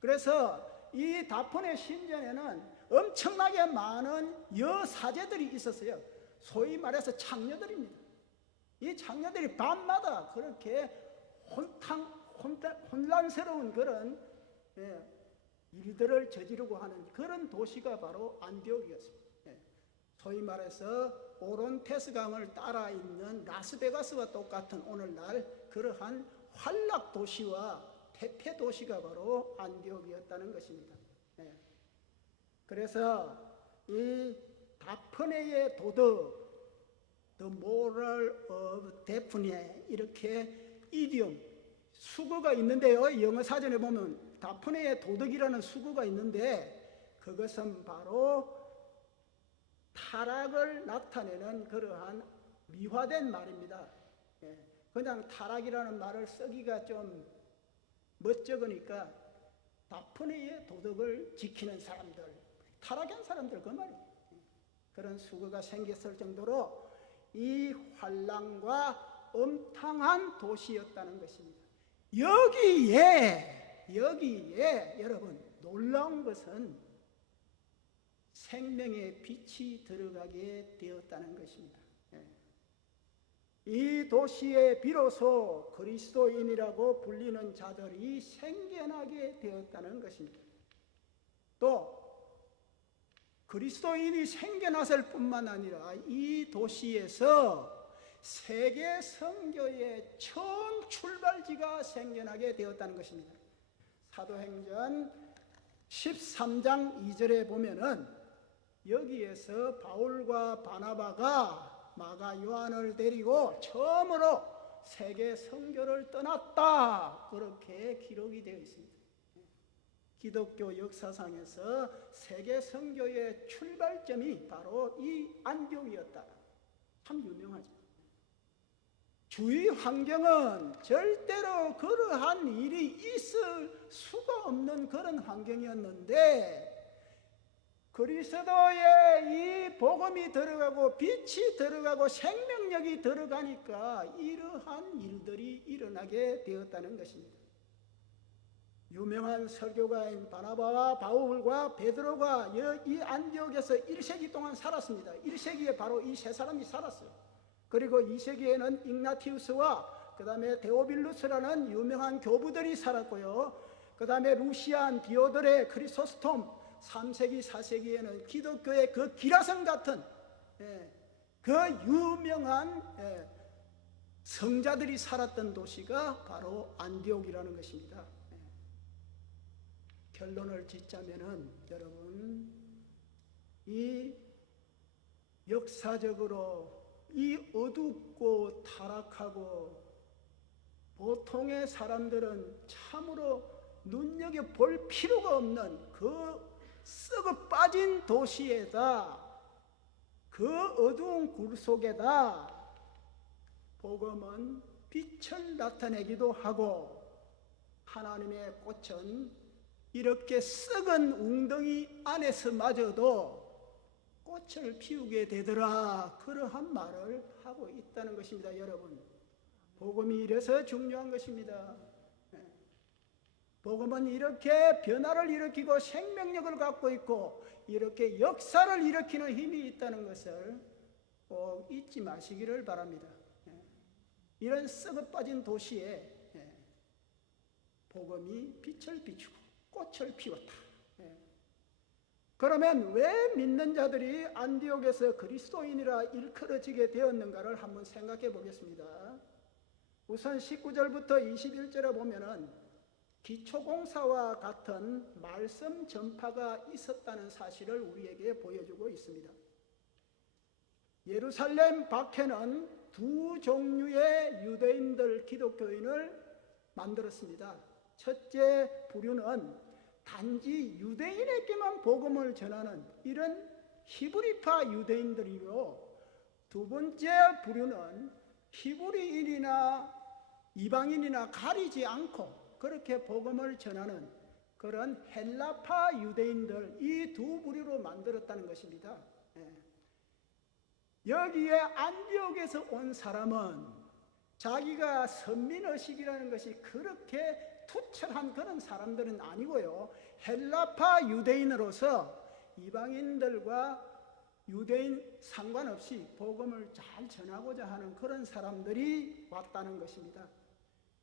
그래서 이 다프네 신전에는 엄청나게 많은 여사제들이 있었어요. 소위 말해서 창녀들입니다. 이 창녀들이 밤마다 그렇게 혼란스러운 그런 일들을 저지르고 하는 그런 도시가 바로 안디옥이었습니다. 소위 말해서 오론테스 강을 따라 있는 라스베가스와 똑같은 오늘날 그러한 환락 도시와 대패 도시가 바로 안디옥이었다는 것입니다. 그래서 이 다프네의 도덕, The Moral of Daphne, 이렇게 이디움, 수거가 있는데요. 영어 사전에 보면 다프네의 도덕이라는 수거가 있는데 그것은 바로 타락을 나타내는 그러한 미화된 말입니다. 그냥 타락이라는 말을 쓰기가 좀 멋쩍으니까 다프네의 도덕을 지키는 사람들, 타락한 사람들 그 말이에요. 그런 수거가 생겼을 정도로 이 환랑과 엄탕한 도시였다는 것입니다. 여기에 여러분 놀라운 것은 생명의 빛이 들어가게 되었다는 것입니다. 이 도시에 비로소 그리스도인이라고 불리는 자들이 생겨나게 되었다는 것입니다. 또 그리스도인이 생겨났을 뿐만 아니라 이 도시에서 세계 선교의 처음 출발지가 생겨나게 되었다는 것입니다. 사도행전 13장 2절에 보면은 여기에서 바울과 바나바가 마가 요한을 데리고 처음으로 세계 선교를 떠났다, 그렇게 기록이 되어 있습니다. 기독교 역사상에서 세계 선교의 출발점이 바로 이 안디옥이었다. 참 유명하죠. 주위 환경은 절대로 그러한 일이 있을 수가 없는 그런 환경이었는데 그리스도의 이 복음이 들어가고 빛이 들어가고 생명력이 들어가니까 이러한 일들이 일어나게 되었다는 것입니다. 유명한 설교가인 바나바와 바울과 베드로가 이 안디옥에서 1세기 동안 살았습니다. 1세기에 바로 이 세 사람이 살았어요. 그리고 2세기에는 ig나티우스와 그 다음에 데오빌루스라는 유명한 교부들이 살았고요. 그 다음에 루시안, 디오드레, 크리소스톰, 3세기, 4세기에는 기독교의 그 기라성 같은 그 유명한 성자들이 살았던 도시가 바로 안디옥이라는 것입니다. 결론을 짓자면은 여러분, 이 역사적으로 이 어둡고 타락하고 보통의 사람들은 참으로 눈여겨볼 필요가 없는 그 썩어 빠진 도시에다, 그 어두운 굴 속에다 복음은 빛을 나타내기도 하고, 하나님의 꽃은 이렇게 썩은 웅덩이 안에서마저도 꽃을 피우게 되더라, 그러한 말을 하고 있다는 것입니다. 여러분, 복음이 이래서 중요한 것입니다. 복음은 이렇게 변화를 일으키고 생명력을 갖고 있고 이렇게 역사를 일으키는 힘이 있다는 것을 꼭 잊지 마시기를 바랍니다. 이런 썩어 빠진 도시에 복음이 빛을 비추고 꽃을 피웠다. 그러면 왜 믿는 자들이 안디옥에서 그리스도인이라 일컬어지게 되었는가를 한번 생각해 보겠습니다. 우선 19절부터 21절에 보면은 기초공사와 같은 말씀 전파가 있었다는 사실을 우리에게 보여주고 있습니다. 예루살렘 밖에는 두 종류의 유대인들, 기독교인을 만들었습니다. 첫째 부류는 단지 유대인에게만 복음을 전하는 이런 히브리파 유대인들이고, 두 번째 부류는 히브리인이나 이방인이나 가리지 않고 그렇게 복음을 전하는 그런 헬라파 유대인들, 이 두 부류로 만들었다는 것입니다. 여기에 안디옥에서 온 사람은 자기가 선민의식이라는 것이 그렇게 투철한 그런 사람들은 아니고요, 헬라파 유대인으로서 이방인들과 유대인 상관없이 복음을 잘 전하고자 하는 그런 사람들이 왔다는 것입니다.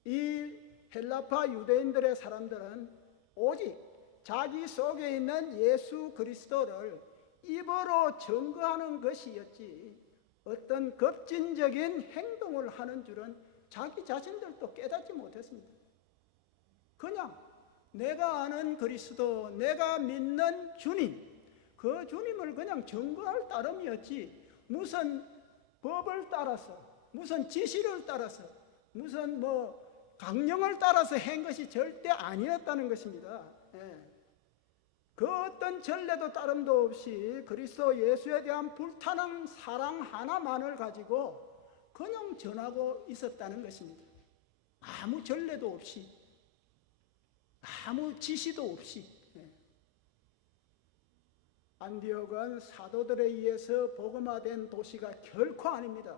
이 헬라파 유대인들의 사람들은 오직 자기 속에 있는 예수 그리스도를 입으로 증거하는 것이었지 어떤 급진적인 행동을 하는 줄은 자기 자신들도 깨닫지 못했습니다. 그냥 내가 아는 그리스도, 내가 믿는 주님, 그 주님을 그냥 증거할 따름이었지 무슨 법을 따라서, 무슨 지시를 따라서, 무슨 강령을 따라서 한 것이 절대 아니었다는 것입니다. 그 어떤 전례도 따름도 없이 그리스도 예수에 대한 불타는 사랑 하나만을 가지고 그냥 전하고 있었다는 것입니다. 아무 전례도 없이, 아무 지시도 없이. 안디옥은 사도들에 의해서 복음화된 도시가 결코 아닙니다.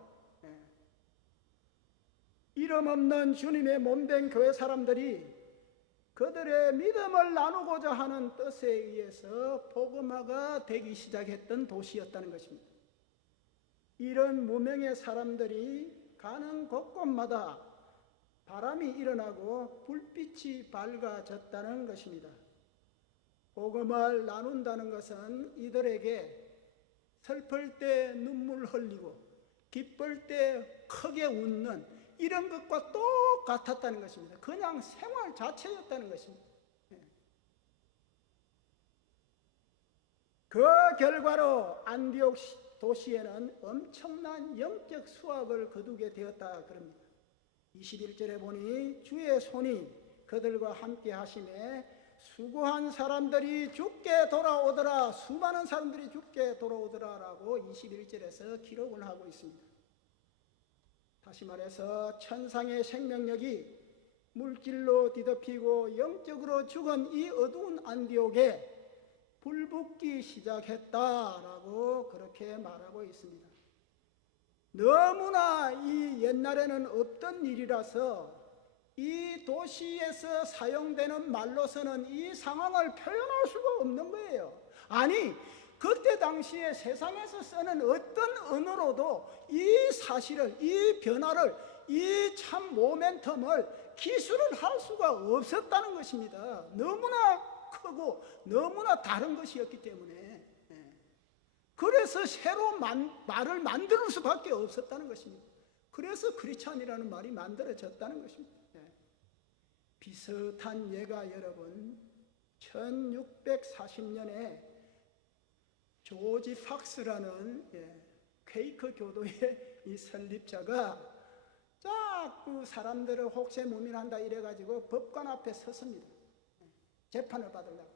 이름 없는 주님의 몸된 교회 사람들이 그들의 믿음을 나누고자 하는 뜻에 의해서 복음화가 되기 시작했던 도시였다는 것입니다. 이런 무명의 사람들이 가는 곳곳마다 바람이 일어나고 불빛이 밝아졌다는 것입니다. 복음을 나눈다는 것은 이들에게 슬플 때 눈물 흘리고 기쁠 때 크게 웃는 이런 것과 똑같았다는 것입니다. 그냥 생활 자체였다는 것입니다. 그 결과로 안디옥 도시에는 엄청난 영적 수확을 거두게 되었다 그럽니다. 21절에 보니 주의 손이 그들과 함께 하심에 수고한 사람들이 죽게 돌아오더라, 수많은 사람들이 죽게 돌아오더라 라고 21절에서 기록을 하고 있습니다. 다시 말해서 천상의 생명력이 물질로 뒤덮이고 영적으로 죽은 이 어두운 안디옥에 불붙기 시작했다라고 그렇게 말하고 있습니다. 너무나 이 옛날에는 없던 일이라서 이 도시에서 사용되는 말로서는 이 상황을 표현할 수가 없는 거예요. 아니, 그때 당시에 세상에서 쓰는 어떤 언어로도 이 사실을, 이 변화를, 이 참 모멘텀을 기술을 할 수가 없었다는 것입니다. 너무나 크고 너무나 다른 것이었기 때문에. 그래서 새로 말을 만들 수밖에 없었다는 것입니다. 그래서 크리스찬이라는 말이 만들어졌다는 것입니다. 비슷한 예가 여러분 1640년에 조지 팍스라는 퀘이커 교도의 이 설립자가 자꾸 사람들을 혹세무민한다 이래가지고 법관 앞에 섰습니다. 재판을 받으려고.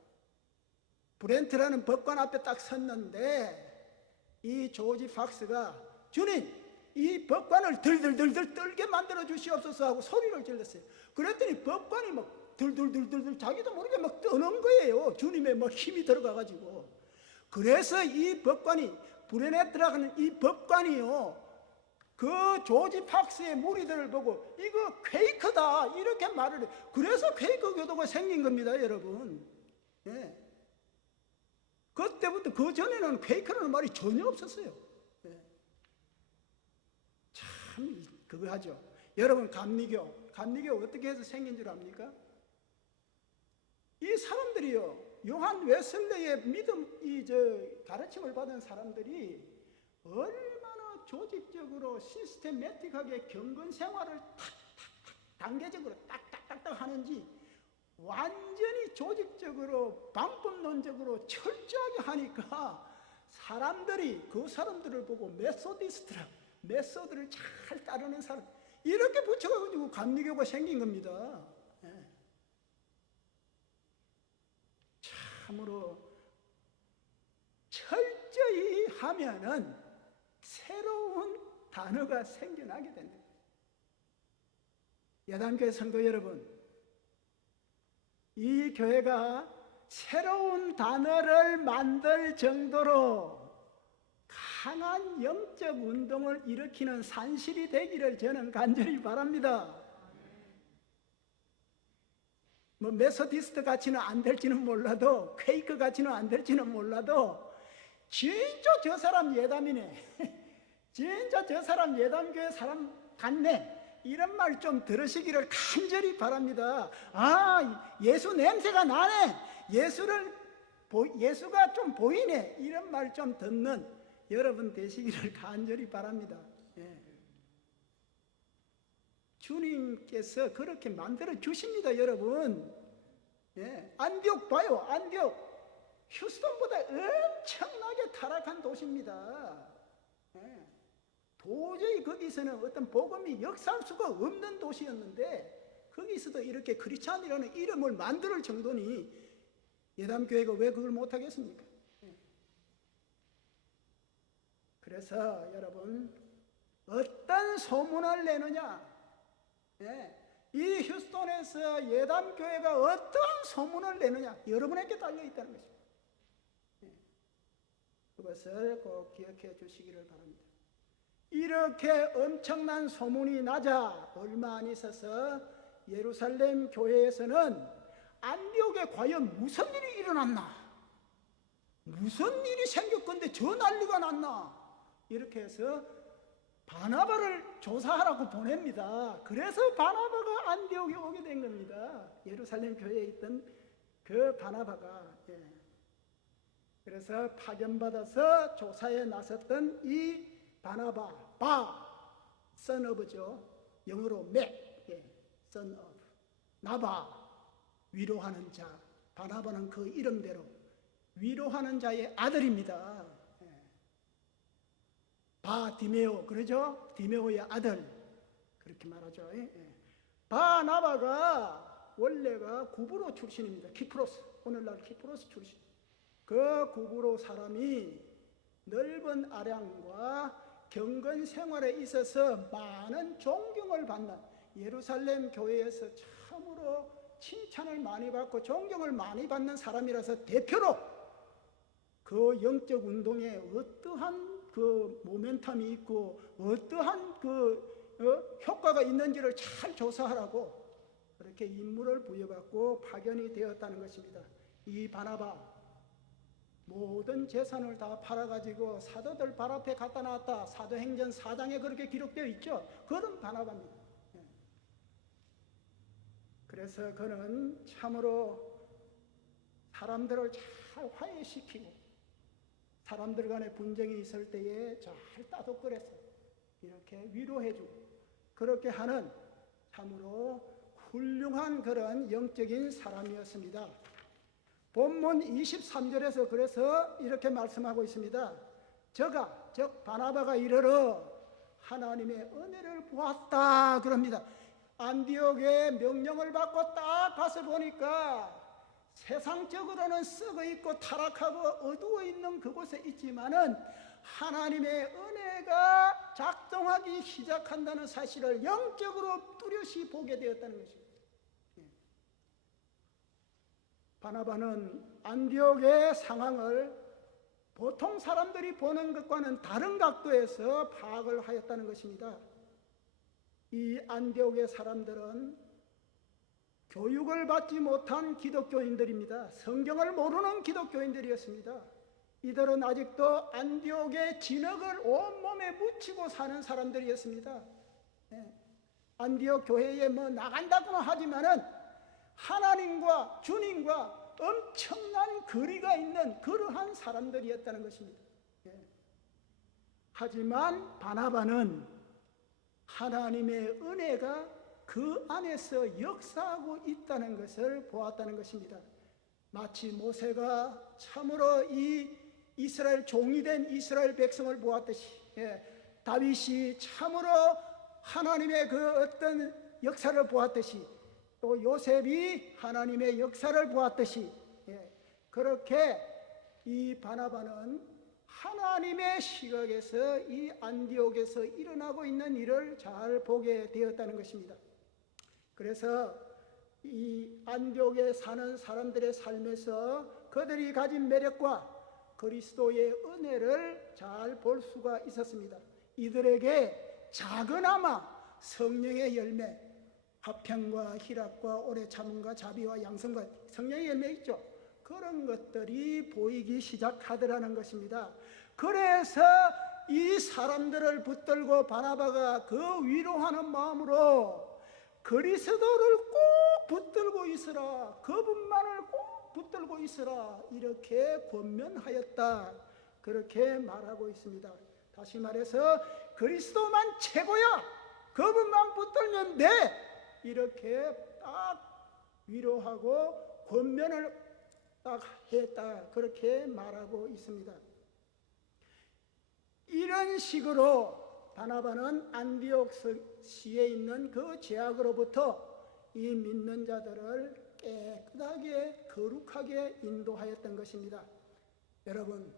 브렌트라는 법관 앞에 딱 섰는데 이 조지 팍스가 주님 이 법관을 들들들들 떨게 만들어 주시옵소서 하고 소리를 질렀어요. 그랬더니 법관이 막 들들들들 자기도 모르게 막 떠는 거예요. 주님의 막 힘이 들어가가지고. 그래서 이 법관이 브레네트라는 이 법관이요 그 조지 팍스의 무리들을 보고 이거 퀘이크다 이렇게 말을 해. 그래서 퀘이크 교도가 생긴 겁니다, 여러분. 예. 그때부터 그 전에는 퀘이크라는 말이 전혀 없었어요. 예. 참 그거 하죠. 여러분 감리교 어떻게 해서 생긴 줄 압니까? 이 사람들이요 요한 웨슬레의 믿음 가르침을 받은 사람들이 얼마나 조직적으로 시스테매틱하게 경건 생활을 탁탁탁 단계적으로 딱딱딱딱 하는지 완전히 조직적으로 방법론적으로 철저하게 하니까 사람들이 그 사람들을 보고 메소드를 잘 따르는 사람 이렇게 붙여가지고 감리교가 생긴 겁니다. 예. 참으로 철저히 하면은 새로운 단어가 생겨나게 된다. 예단교회 성도 여러분, 이 교회가 새로운 단어를 만들 정도로 강한 영적 운동을 일으키는 산실이 되기를 저는 간절히 바랍니다. 뭐 메소디스트 같이는 안 될지는 몰라도 퀘이크 같이는 안 될지는 몰라도 진짜 저 사람 예담이네 진짜 저 사람 예담교회 사람 같네 이런 말 좀 들으시기를 간절히 바랍니다. 아 예수 냄새가 나네 예수가 좀 보이네 이런 말 좀 듣는 여러분 되시기를 간절히 바랍니다. 예. 주님께서 그렇게 만들어 주십니다, 여러분. 예. 안디옥 봐요, 안디옥. 휴스턴보다 엄청나게 타락한 도시입니다. 예. 도저히 거기서는 어떤 복음이 역사할 수가 없는 도시였는데 거기서도 이렇게 크리스찬이라는 이름을 만들 정도니 예담교회가 왜 그걸 못하겠습니까? 예. 그래서 여러분 어떤 소문을 내느냐 예. 이 휴스턴에서 예담교회가 어떠한 소문을 내느냐 여러분에게 달려있다는 것입니다. 예. 그것을 꼭 기억해 주시기를 바랍니다. 이렇게 엄청난 소문이 나자 얼마 안 있어서 예루살렘 교회에서는 안디옥에 과연 무슨 일이 일어났나 무슨 일이 생겼건데 저 난리가 났나 이렇게 해서 바나바를 조사하라고 보냅니다. 그래서 바나바가 안디옥에 오게 된 겁니다. 예루살렘 교회에 있던 그 바나바가 예. 그래서 파견받아서 조사에 나섰던 이 바나바 son of죠. 영어로 맥 예. son of 나바 위로하는 자 바나바는 그 이름대로 위로하는 자의 아들입니다. 바디메오 그러죠? 디메오의 아들 그렇게 말하죠. 바나바가 원래가 구브로 출신입니다. 키프로스 오늘날 키프로스 출신 그 구브로 사람이 넓은 아량과 경건 생활에 있어서 많은 존경을 받는 예루살렘 교회에서 참으로 칭찬을 많이 받고 존경을 많이 받는 사람이라서 대표로 그 영적 운동에 어떠한 그 모멘텀이 있고 어떠한 효과가 있는지를 잘 조사하라고 그렇게 임무를 부여받고 파견이 되었다는 것입니다. 이 바나바 모든 재산을 다 팔아가지고 사도들 발 앞에 갖다 놨다. 사도행전 4장에 그렇게 기록되어 있죠. 그런 바나바입니다. 그래서 그는 참으로 사람들을 잘 화해시키고 사람들 간에 분쟁이 있을 때에 잘 따독거려서 이렇게 위로해주고 그렇게 하는 참으로 훌륭한 그런 영적인 사람이었습니다. 본문 23절에서 그래서 이렇게 말씀하고 있습니다. 즉 바나바가 이르러 하나님의 은혜를 보았다 그럽니다. 안디옥의 명령을 받고 딱 가서 보니까 세상적으로는 썩어 있고 타락하고 어두워 있는 그곳에 있지만은 하나님의 은혜가 작동하기 시작한다는 사실을 영적으로 뚜렷이 보게 되었다는 것입니다. 바나바는 안디옥의 상황을 보통 사람들이 보는 것과는 다른 각도에서 파악을 하였다는 것입니다. 이 안디옥의 사람들은 교육을 받지 못한 기독교인들입니다. 성경을 모르는 기독교인들이었습니다. 이들은 아직도 안디옥의 진흙을 온몸에 묻히고 사는 사람들이었습니다. 안디옥 교회에 뭐 나간다고는 하지만은 하나님과 주님과 엄청난 거리가 있는 그러한 사람들이었다는 것입니다. 하지만 바나바는 하나님의 은혜가 그 안에서 역사하고 있다는 것을 보았다는 것입니다. 마치 모세가 참으로 이 이스라엘 종이 된 이스라엘 백성을 보았듯이, 다윗이 참으로 하나님의 그 어떤 역사를 보았듯이, 또 요셉이 하나님의 역사를 보았듯이, 그렇게 이 바나바는 하나님의 시각에서 이 안디옥에서 일어나고 있는 일을 잘 보게 되었다는 것입니다. 그래서 이 안디옥에 사는 사람들의 삶에서 그들이 가진 매력과 그리스도의 은혜를 잘 볼 수가 있었습니다. 이들에게 작은아마 성령의 열매, 화평과 희락과 오래 참음과 자비와 양성과 성령의 열매 있죠. 그런 것들이 보이기 시작하더라는 것입니다. 그래서 이 사람들을 붙들고 바나바가 그 위로하는 마음으로 그리스도를 꼭 붙들고 있으라, 그분만을 꼭 붙들고 있으라, 이렇게 권면하였다, 그렇게 말하고 있습니다. 다시 말해서 그리스도만 최고야, 그분만 붙들면 돼, 이렇게 딱 위로하고 권면을 딱 했다, 그렇게 말하고 있습니다. 이런 식으로 바나바는 안디옥시에 있는 그 죄악으로부터 이 믿는 자들을 깨끗하게 거룩하게 인도하였던 것입니다. 여러분,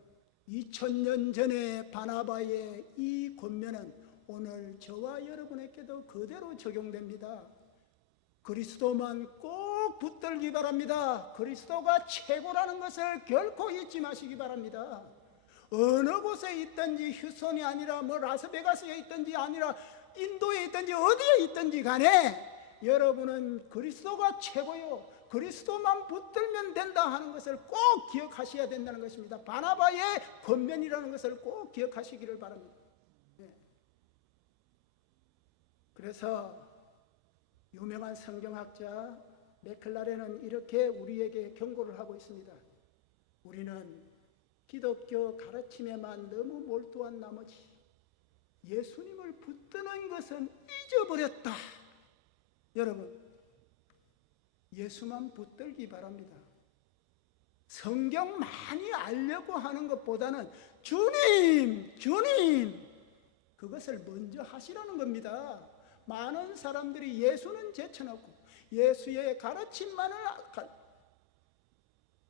2000년 전에 바나바의 이 권면은 오늘 저와 여러분에게도 그대로 적용됩니다. 그리스도만 꼭 붙들기 바랍니다. 그리스도가 최고라는 것을 결코 잊지 마시기 바랍니다. 어느 곳에 있든지, 휴스턴이 아니라 뭐 라스베가스에 있든지 아니라 인도에 있든지 어디에 있든지 간에 여러분은 그리스도가 최고요, 그리스도만 붙들면 된다 하는 것을 꼭 기억하셔야 된다는 것입니다. 바나바의 권면이라는 것을 꼭 기억하시기를 바랍니다. 그래서 유명한 성경학자 맥클라렌은 이렇게 우리에게 경고를 하고 있습니다. 우리는 기독교 가르침에만 너무 몰두한 나머지 예수님을 붙드는 것은 잊어버렸다. 여러분, 예수만 붙들기 바랍니다. 성경 많이 알려고 하는 것보다는 주님, 주님, 그것을 먼저 하시라는 겁니다. 많은 사람들이 예수는 제쳐놓고 예수의 가르침만을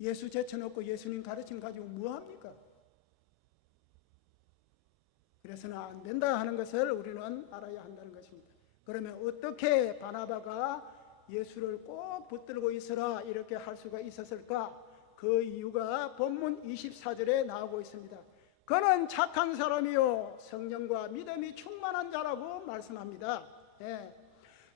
예수 제쳐놓고 예수님 가르침 가지고 뭐합니까? 그래서는 안 된다 하는 것을 우리는 알아야 한다는 것입니다. 그러면 어떻게 바나바가 예수를 꼭 붙들고 있으라 이렇게 할 수가 있었을까? 그 이유가 본문 24절에 나오고 있습니다. 그는 착한 사람이요 성령과 믿음이 충만한 자라고 말씀합니다.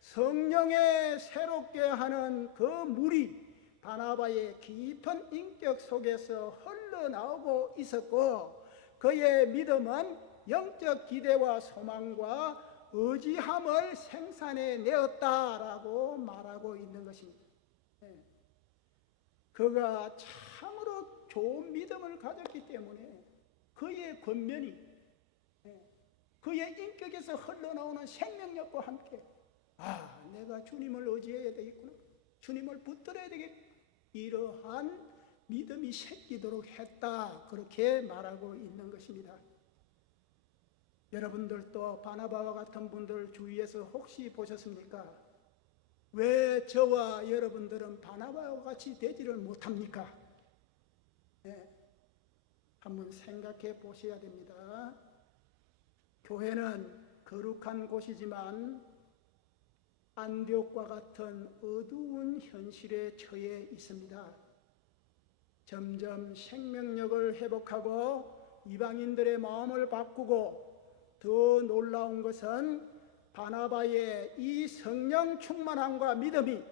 성령에 새롭게 하는 그 물이 바나바의 깊은 인격 속에서 흘러나오고 있었고, 그의 믿음은 영적 기대와 소망과 의지함을 생산해 내었다라고 말하고 있는 것입니다. 그가 참으로 좋은 믿음을 가졌기 때문에 그의 권면이 그의 인격에서 흘러나오는 생명력과 함께 내가 주님을 의지해야 되겠구나, 주님을 붙들어야 되겠구나, 이러한 믿음이 생기도록 했다, 그렇게 말하고 있는 것입니다. 여러분들도 바나바와 같은 분들 주위에서 혹시 보셨습니까? 왜 저와 여러분들은 바나바와 같이 되지를 못합니까? 네, 한번 생각해 보셔야 됩니다. 교회는 거룩한 곳이지만 안디옥과 같은 어두운 현실에 처해 있습니다. 점점 생명력을 회복하고 이방인들의 마음을 바꾸고 더 놀라운 것은 바나바의 이 성령 충만함과 믿음이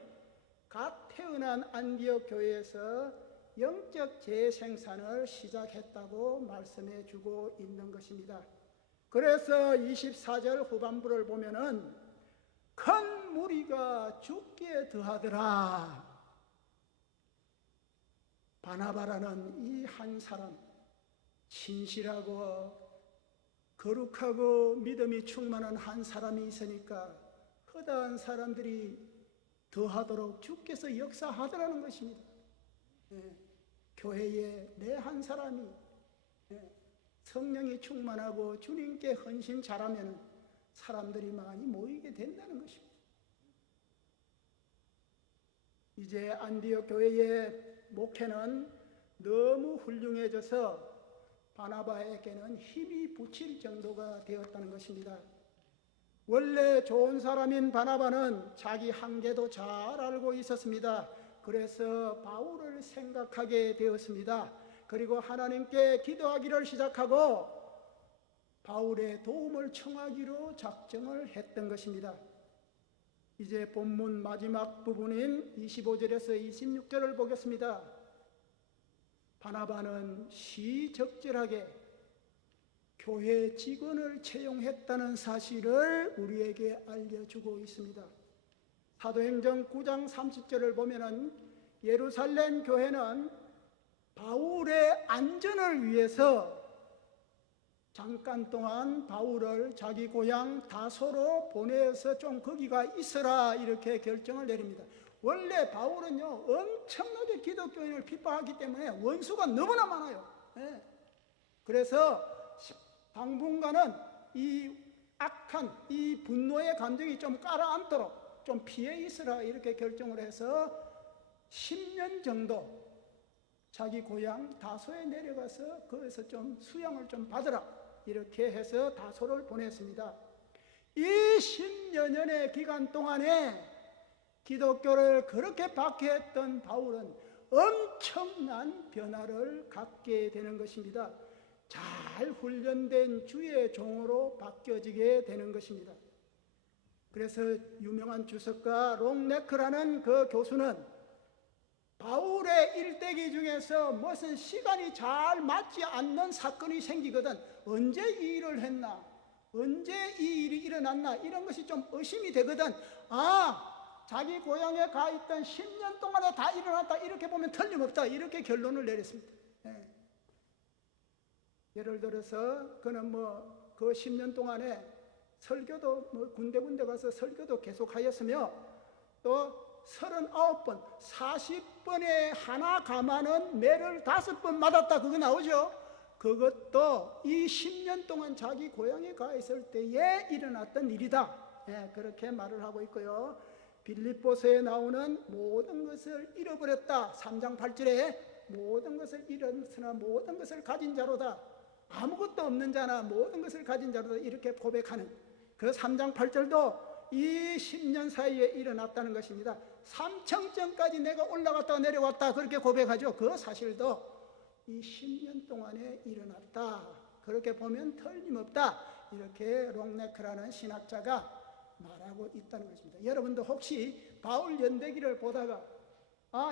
갓 태어난 안디옥 교회에서 영적 재생산을 시작했다고 말씀해 주고 있는 것입니다. 그래서 24절 후반부를 보면은 큰 무리가 죽게 더하더라. 바나바라는 이 한 사람, 신실하고 거룩하고 믿음이 충만한 한 사람이 있으니까 허다한 사람들이 더하도록 주께서 역사하더라는 것입니다. 교회에 내 한 사람이 성령이 충만하고 주님께 헌신 잘하면 사람들이 많이 모이게 된다는 것입니다. 이제 안디옥 교회의 목회는 너무 훌륭해져서 바나바에게는 힘이 붙일 정도가 되었다는 것입니다. 원래 좋은 사람인 바나바는 자기 한계도 잘 알고 있었습니다. 그래서 바울을 생각하게 되었습니다. 그리고 하나님께 기도하기를 시작하고 바울의 도움을 청하기로 작정을 했던 것입니다. 이제 본문 마지막 부분인 25절에서 26절을 보겠습니다. 바나바는 시적절하게 교회 직원을 채용했다는 사실을 우리에게 알려주고 있습니다. 사도행전 9장 30절을 보면은 예루살렘 교회는 바울의 안전을 위해서 잠깐 동안 바울을 자기 고향 다소로 보내서 좀 거기가 있어라 이렇게 결정을 내립니다. 원래 바울은요 엄청나게 기독교인을 핍박하기 때문에 원수가 너무나 많아요. 그래서 당분간은 이 악한 이 분노의 감정이 좀 가라앉도록 좀 피해 있으라 이렇게 결정을 해서 10년 정도 자기 고향 다소에 내려가서 거기서 좀 수양을 좀 받으라 이렇게 해서 다소를 보냈습니다. 이 10여 년의 기간 동안에 기독교를 그렇게 박해했던 바울은 엄청난 변화를 갖게 되는 것입니다. 잘 훈련된 주의 종으로 바뀌어지게 되는 것입니다. 그래서 유명한 주석가 롱네크라는 그 교수는 바울의 일대기 중에서 무슨 시간이 잘 맞지 않는 사건이 생기거든 언제 이 일을 했나 언제 이 일이 일어났나 이런 것이 좀 의심이 되거든 자기 고향에 가 있던 10년 동안에 다 일어났다 이렇게 보면 틀림없다 이렇게 결론을 내렸습니다. 예를 들어서 그는 그 10년 동안에 설교도 군데군데 가서 설교도 계속하였으며 또 39번 40번에 하나 감하는 매를 5번 맞았다 그거 나오죠. 그것도 이 10년 동안 자기 고향에 가 있을 때에 일어났던 일이다. 그렇게 말을 하고 있고요. 빌립보서에 나오는 모든 것을 잃어버렸다 3장 8절에 모든 것을 잃었으나 모든 것을 가진 자로다 아무것도 없는 자나 모든 것을 가진 자로다 이렇게 고백하는 그 3장 8절도 이 10년 사이에 일어났다는 것입니다. 삼청전까지 내가 올라갔다가 내려왔다 그렇게 고백하죠. 그 사실도 이 10년 동안에 일어났다 그렇게 보면 틀림없다 이렇게 롱네크라는 신학자가 말하고 있다는 것입니다. 여러분도 혹시 바울 연대기를 보다가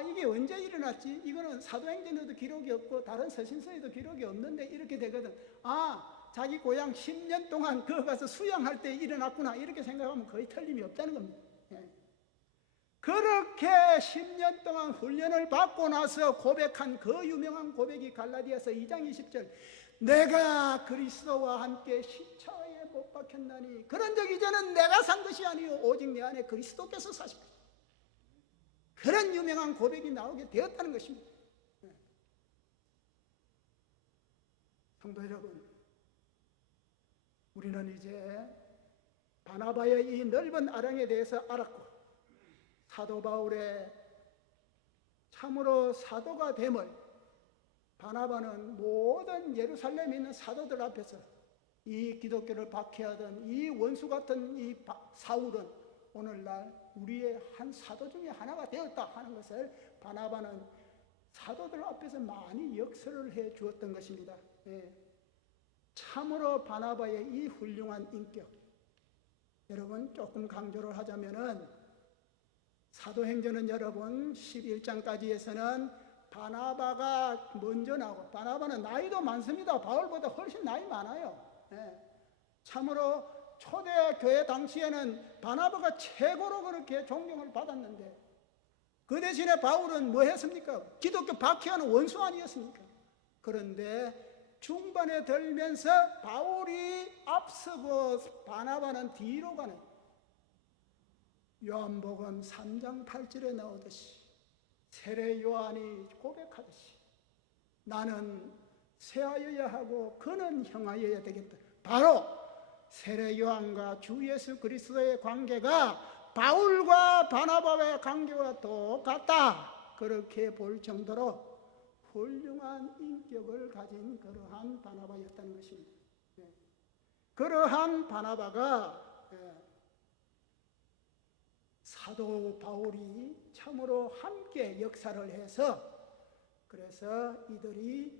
이게 언제 일어났지? 이거는 사도행전에도 기록이 없고 다른 서신서에도 기록이 없는데 이렇게 되거든. 자기 고향 10년 동안 거기 가서 수양할 때 일어났구나 이렇게 생각하면 거의 틀림이 없다는 겁니다. 그렇게 10년 동안 훈련을 받고 나서 고백한 그 유명한 고백이 갈라디아서 2장 20절 내가 그리스도와 함께 십자가에 못 박혔나니 그런즉 이제는 내가 산 것이 아니요 오직 내 안에 그리스도께서 사십니다. 그런 유명한 고백이 나오게 되었다는 것입니다. 성도 여러분 우리는 이제 바나바의 이 넓은 아량에 대해서 알았고, 사도 바울의 참으로 사도가 됨을 바나바는 모든 예루살렘에 있는 사도들 앞에서 이 기독교를 박해하던 이 원수 같은 이 사울은 오늘날 우리의 한 사도 중에 하나가 되었다 하는 것을 바나바는 사도들 앞에서 많이 역설을 해 주었던 것입니다. 예. 참으로 바나바의 이 훌륭한 인격, 여러분 조금 강조를 하자면은 사도행전은 여러분 11장까지에서는 바나바가 먼저 나오고, 바나바는 나이도 많습니다. 바울보다 훨씬 나이 많아요. 예. 참으로 초대교회 당시에는 바나바가 최고로 그렇게 존경을 받았는데, 그 대신에 바울은 뭐 했습니까? 기독교 박해하는 원수 아니었습니까? 그런데 중반에 들면서 바울이 앞서고 바나바는 뒤로 가는, 요한복음 3장 8절에 나오듯이 세례 요한이 고백하듯이 나는 쇠하여야 하고 그는 형하여야 되겠다. 바로 세례 요한과 주 예수 그리스도의 관계가 바울과 바나바의 관계와 똑같다, 그렇게 볼 정도로 훌륭한 인격을 가진 그러한 바나바였다는 것입니다. 그러한 바나바가 사도 바울이 참으로 함께 역사를 해서, 그래서 이들이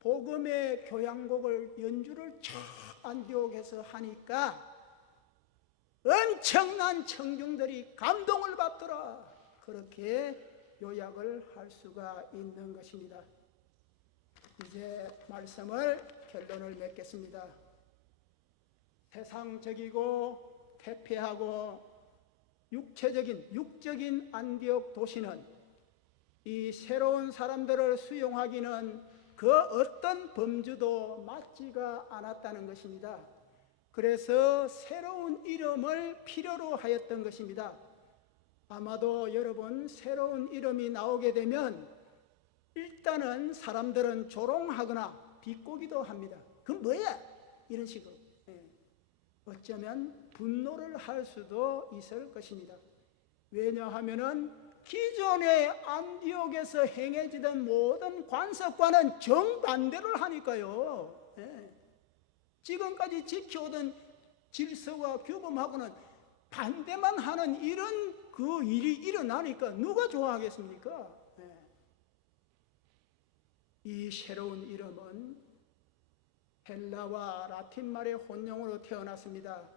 복음의 교향곡을 연주를 쫙 안디옥에서 하니까 엄청난 청중들이 감동을 받더라, 그렇게 요약을 할 수가 있는 것입니다. 이제 말씀을 결론을 맺겠습니다. 세상적이고 퇴폐하고 육적인 안디옥 도시는 이 새로운 사람들을 수용하기는 그 어떤 범주도 맞지가 않았다는 것입니다. 그래서 새로운 이름을 필요로 하였던 것입니다. 아마도 여러분 새로운 이름이 나오게 되면 일단은 사람들은 조롱하거나 비꼬기도 합니다. 그건 뭐야? 이런 식으로. 어쩌면 분노를 할 수도 있을 것입니다. 왜냐하면은 기존의 안디옥에서 행해지던 모든 관습과는 정반대를 하니까요. 지금까지 지켜오던 질서와 규범하고는 반대만 하는 이런 그 일이 일어나니까 누가 좋아하겠습니까? 이 새로운 이름은 헬라와 라틴말의 혼용으로 태어났습니다.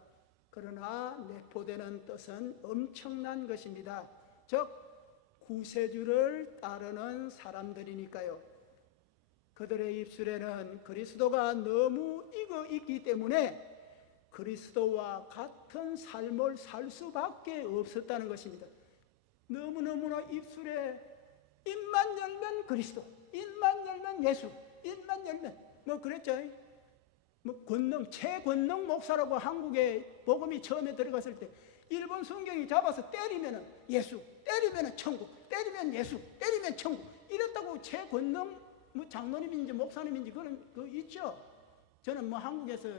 그러나 내포되는 뜻은 엄청난 것입니다. 즉 구세주를 따르는 사람들이니까요. 그들의 입술에는 그리스도가 너무 익어 있기 때문에 그리스도와 같은 삶을 살 수밖에 없었다는 것입니다. 너무너무나 입술에 입만 열면 그리스도, 입만 열면 예수, 입만 열면 뭐 그랬죠. 뭐 최권능 목사라고 한국에 복음이 처음에 들어갔을 때 일본 성경이 잡아서 때리면은 예수, 때리면은 천국, 때리면 예수, 때리면 천국 이랬다고. 최권능 뭐 장로님인지 목사님인지 그런 거 있죠. 저는 뭐 한국에서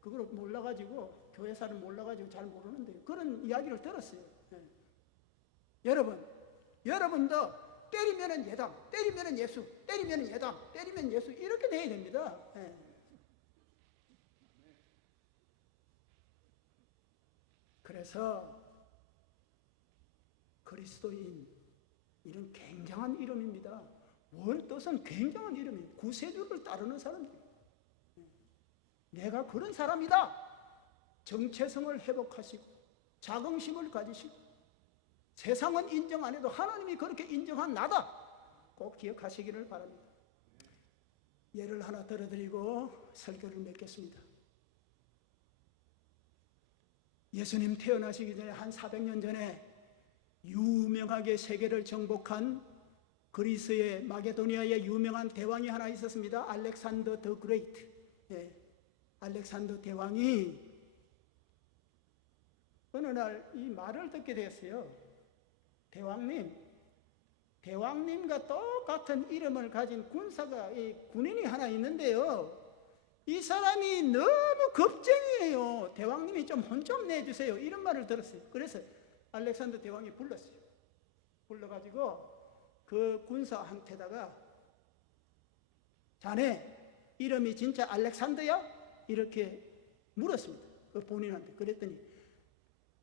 그걸 몰라가지고 교회사를 몰라가지고 잘 모르는데 그런 이야기를 들었어요. 여러분도 때리면은 예당, 때리면은 예수, 때리면은 예당, 때리면 예수 이렇게 돼야 됩니다. 그래서 그리스도인 이런 굉장한 이름입니다. 원 뜻은 굉장한 이름이에요. 구세주를 따르는 사람들. 내가 그런 사람이다. 정체성을 회복하시고 자긍심을 가지시고 세상은 인정 안 해도 하나님이 그렇게 인정한 나다. 꼭 기억하시기를 바랍니다. 예를 하나 들어드리고 설교를 맺겠습니다. 예수님 태어나시기 전에 한 400년 전에 유명하게 세계를 정복한 그리스의 마게도니아의 유명한 대왕이 하나 있었습니다. 알렉산더 더 그레이트. 알렉산더 대왕이 어느 날 이 말을 듣게 됐어요. 대왕님과 똑같은 이름을 가진 군인이 하나 있는데요. 이 사람이 너무 겁쟁이에요. 대왕님이 좀 혼 좀 내주세요. 이런 말을 들었어요. 그래서 알렉산더 대왕이 불렀어요. 불러가지고 그 군사한테다가 자네 이름이 진짜 알렉산더야? 이렇게 물었습니다. 그 본인한테. 그랬더니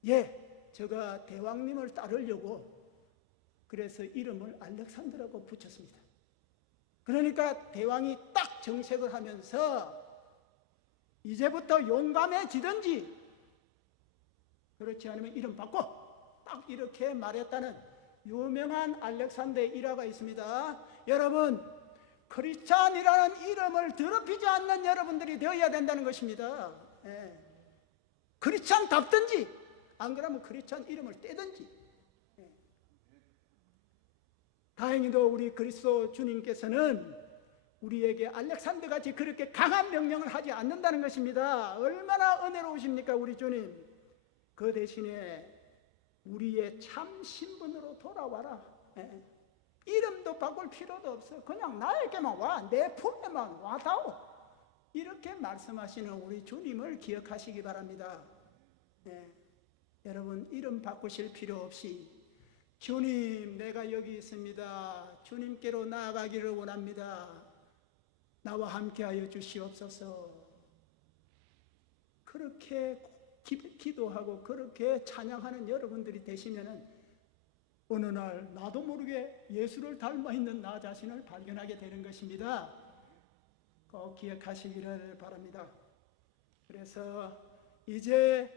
예, 제가 대왕님을 따르려고 그래서 이름을 알렉산더라고 붙였습니다. 그러니까 대왕이 딱 정색을 하면서 이제부터 용감해지든지 그렇지 않으면 이름 바꿔 딱 이렇게 말했다는 유명한 알렉산더의 일화가 있습니다. 여러분, 크리스찬이라는 이름을 더럽히지 않는 여러분들이 되어야 된다는 것입니다. 예. 크리스찬답든지 안 그러면 크리스찬 이름을 떼든지. 예. 다행히도 우리 그리스도 주님께서는 우리에게 알렉산더 같이 그렇게 강한 명령을 하지 않는다는 것입니다. 얼마나 은혜로우십니까 우리 주님. 그 대신에 우리의 참 신분으로 돌아와라. 예. 이름도 바꿀 필요도 없어. 그냥 나에게만 와. 내 품에만 와다오. 이렇게 말씀하시는 우리 주님을 기억하시기 바랍니다. 예. 여러분, 이름 바꾸실 필요 없이 주님, 내가 여기 있습니다. 주님께로 나아가기를 원합니다. 나와 함께하여 주시옵소서. 그렇게 기도하고 그렇게 찬양하는 여러분들이 되시면은 어느 날 나도 모르게 예수를 닮아 있는 나 자신을 발견하게 되는 것입니다. 꼭 기억하시기를 바랍니다. 그래서 이제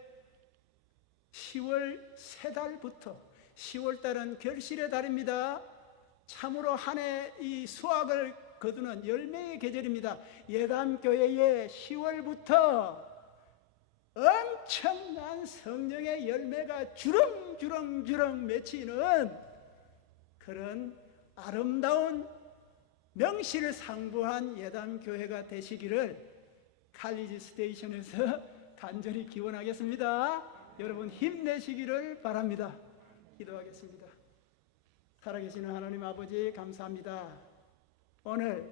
10월 세 달부터 10월 달은 결실의 달입니다. 참으로 한 해 이 수확을 거두는 열매의 계절입니다. 예담교회의 10월부터 엄청난 성령의 열매가 주렁주렁 맺히는 그런 아름다운 명실상부한 예담교회가 되시기를 칼리지 스테이션에서 간절히 기원하겠습니다. 여러분 힘내시기를 바랍니다. 기도하겠습니다. 살아계시는 하나님 아버지 감사합니다. 오늘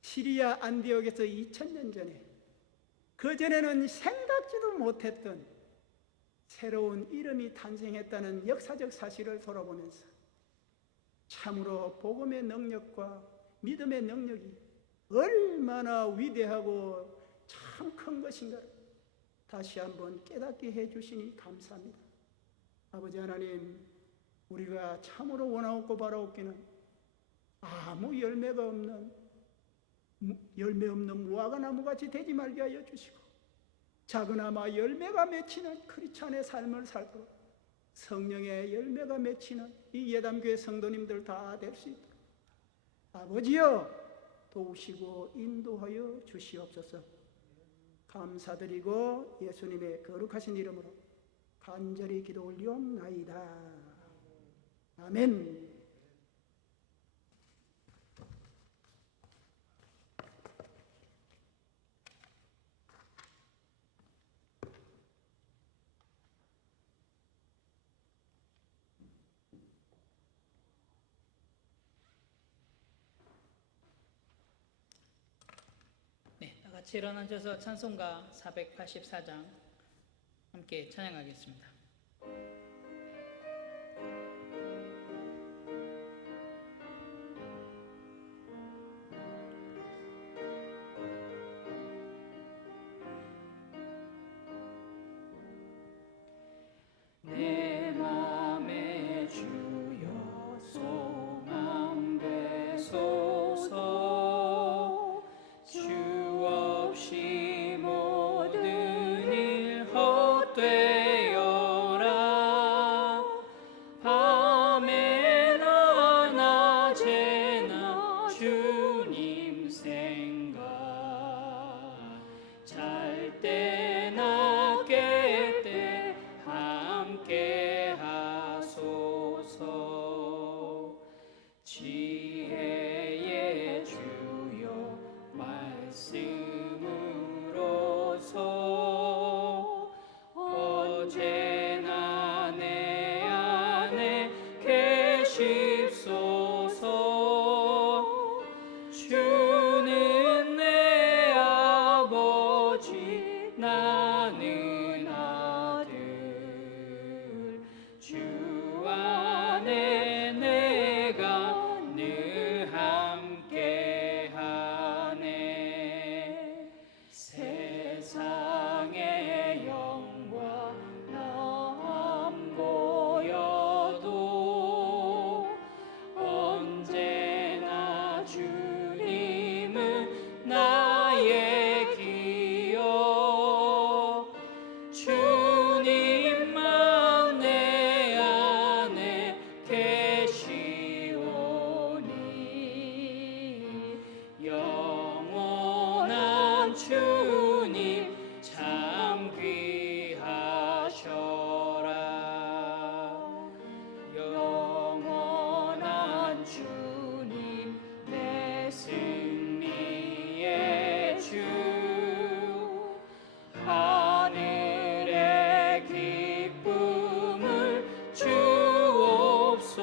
시리아 안디옥에서 2000년 전에 그전에는 생각지도 못했던 새로운 이름이 탄생했다는 역사적 사실을 돌아보면서 참으로 복음의 능력과 믿음의 능력이 얼마나 위대하고 참 큰 것인가를 다시 한번 깨닫게 해주시니 감사합니다. 아버지 하나님, 우리가 참으로 원하옵고 바라옵기는 아무 열매 없는 무화과 나무같이 되지 말게 하여 주시고 작은아마 열매가 맺히는 크리스찬의 삶을 살도록 성령의 열매가 맺히는 이 예담교회 성도님들 다 될 수 있도록 아버지여 도우시고 인도하여 주시옵소서. 감사드리고 예수님의 거룩하신 이름으로 간절히 기도 올리옵나이다. 아멘. 네, 다 같이 일어나셔서 찬송가 484장 함께 찬양하겠습니다. 내 맘에 주여 소망되소서. 주 없이 모든 일 헛되어 영원한 주님 참 귀하셔라. 영원한 주님 내 승리의 주, 하늘의 기쁨을 주옵소서.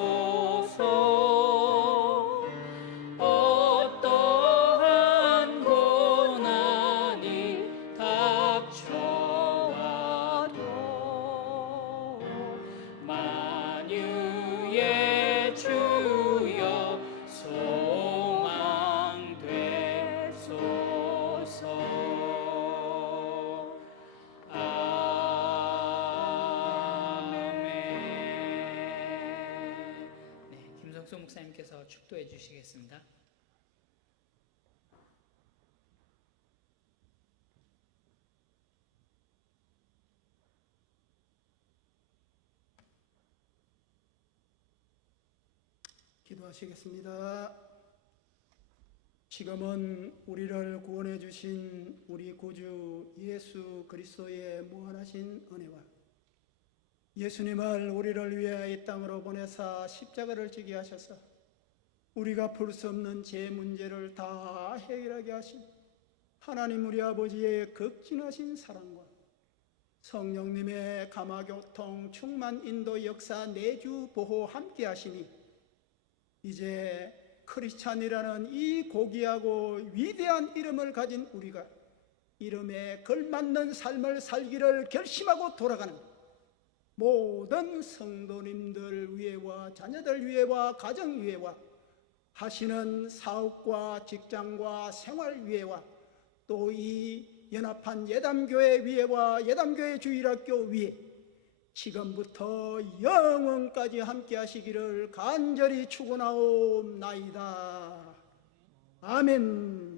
어떠한 고난이 닥쳐와도 만유의 주여 소망되소서. 아멘. 네, 김성수 목사님께서 축도해 주시겠습니다. 기도하시겠습니다. 지금은 우리를 구원해 주신 우리 구주 예수 그리스도의 무한하신 은혜와 예수님을 우리를 위해 이 땅으로 보내사 십자가를 지게 하셔서 우리가 풀 수 없는 제 문제를 다 해결하게 하신 하나님 우리 아버지의 극진하신 사랑과 성령님의 감화교통 충만 인도 역사 내주 보호 함께 하시니 이제 크리스찬이라는 이 고귀하고 위대한 이름을 가진 우리가 이름에 걸맞는 삶을 살기를 결심하고 돌아가는 모든 성도님들 위에와 자녀들 위에와 가정 위에와 하시는 사업과 직장과 생활 위에와 또 이 연합한 예담교회 위에와 예담교회 주일학교 위에 지금부터 영원까지 함께 하시기를 간절히 축원하옵나이다. 아멘.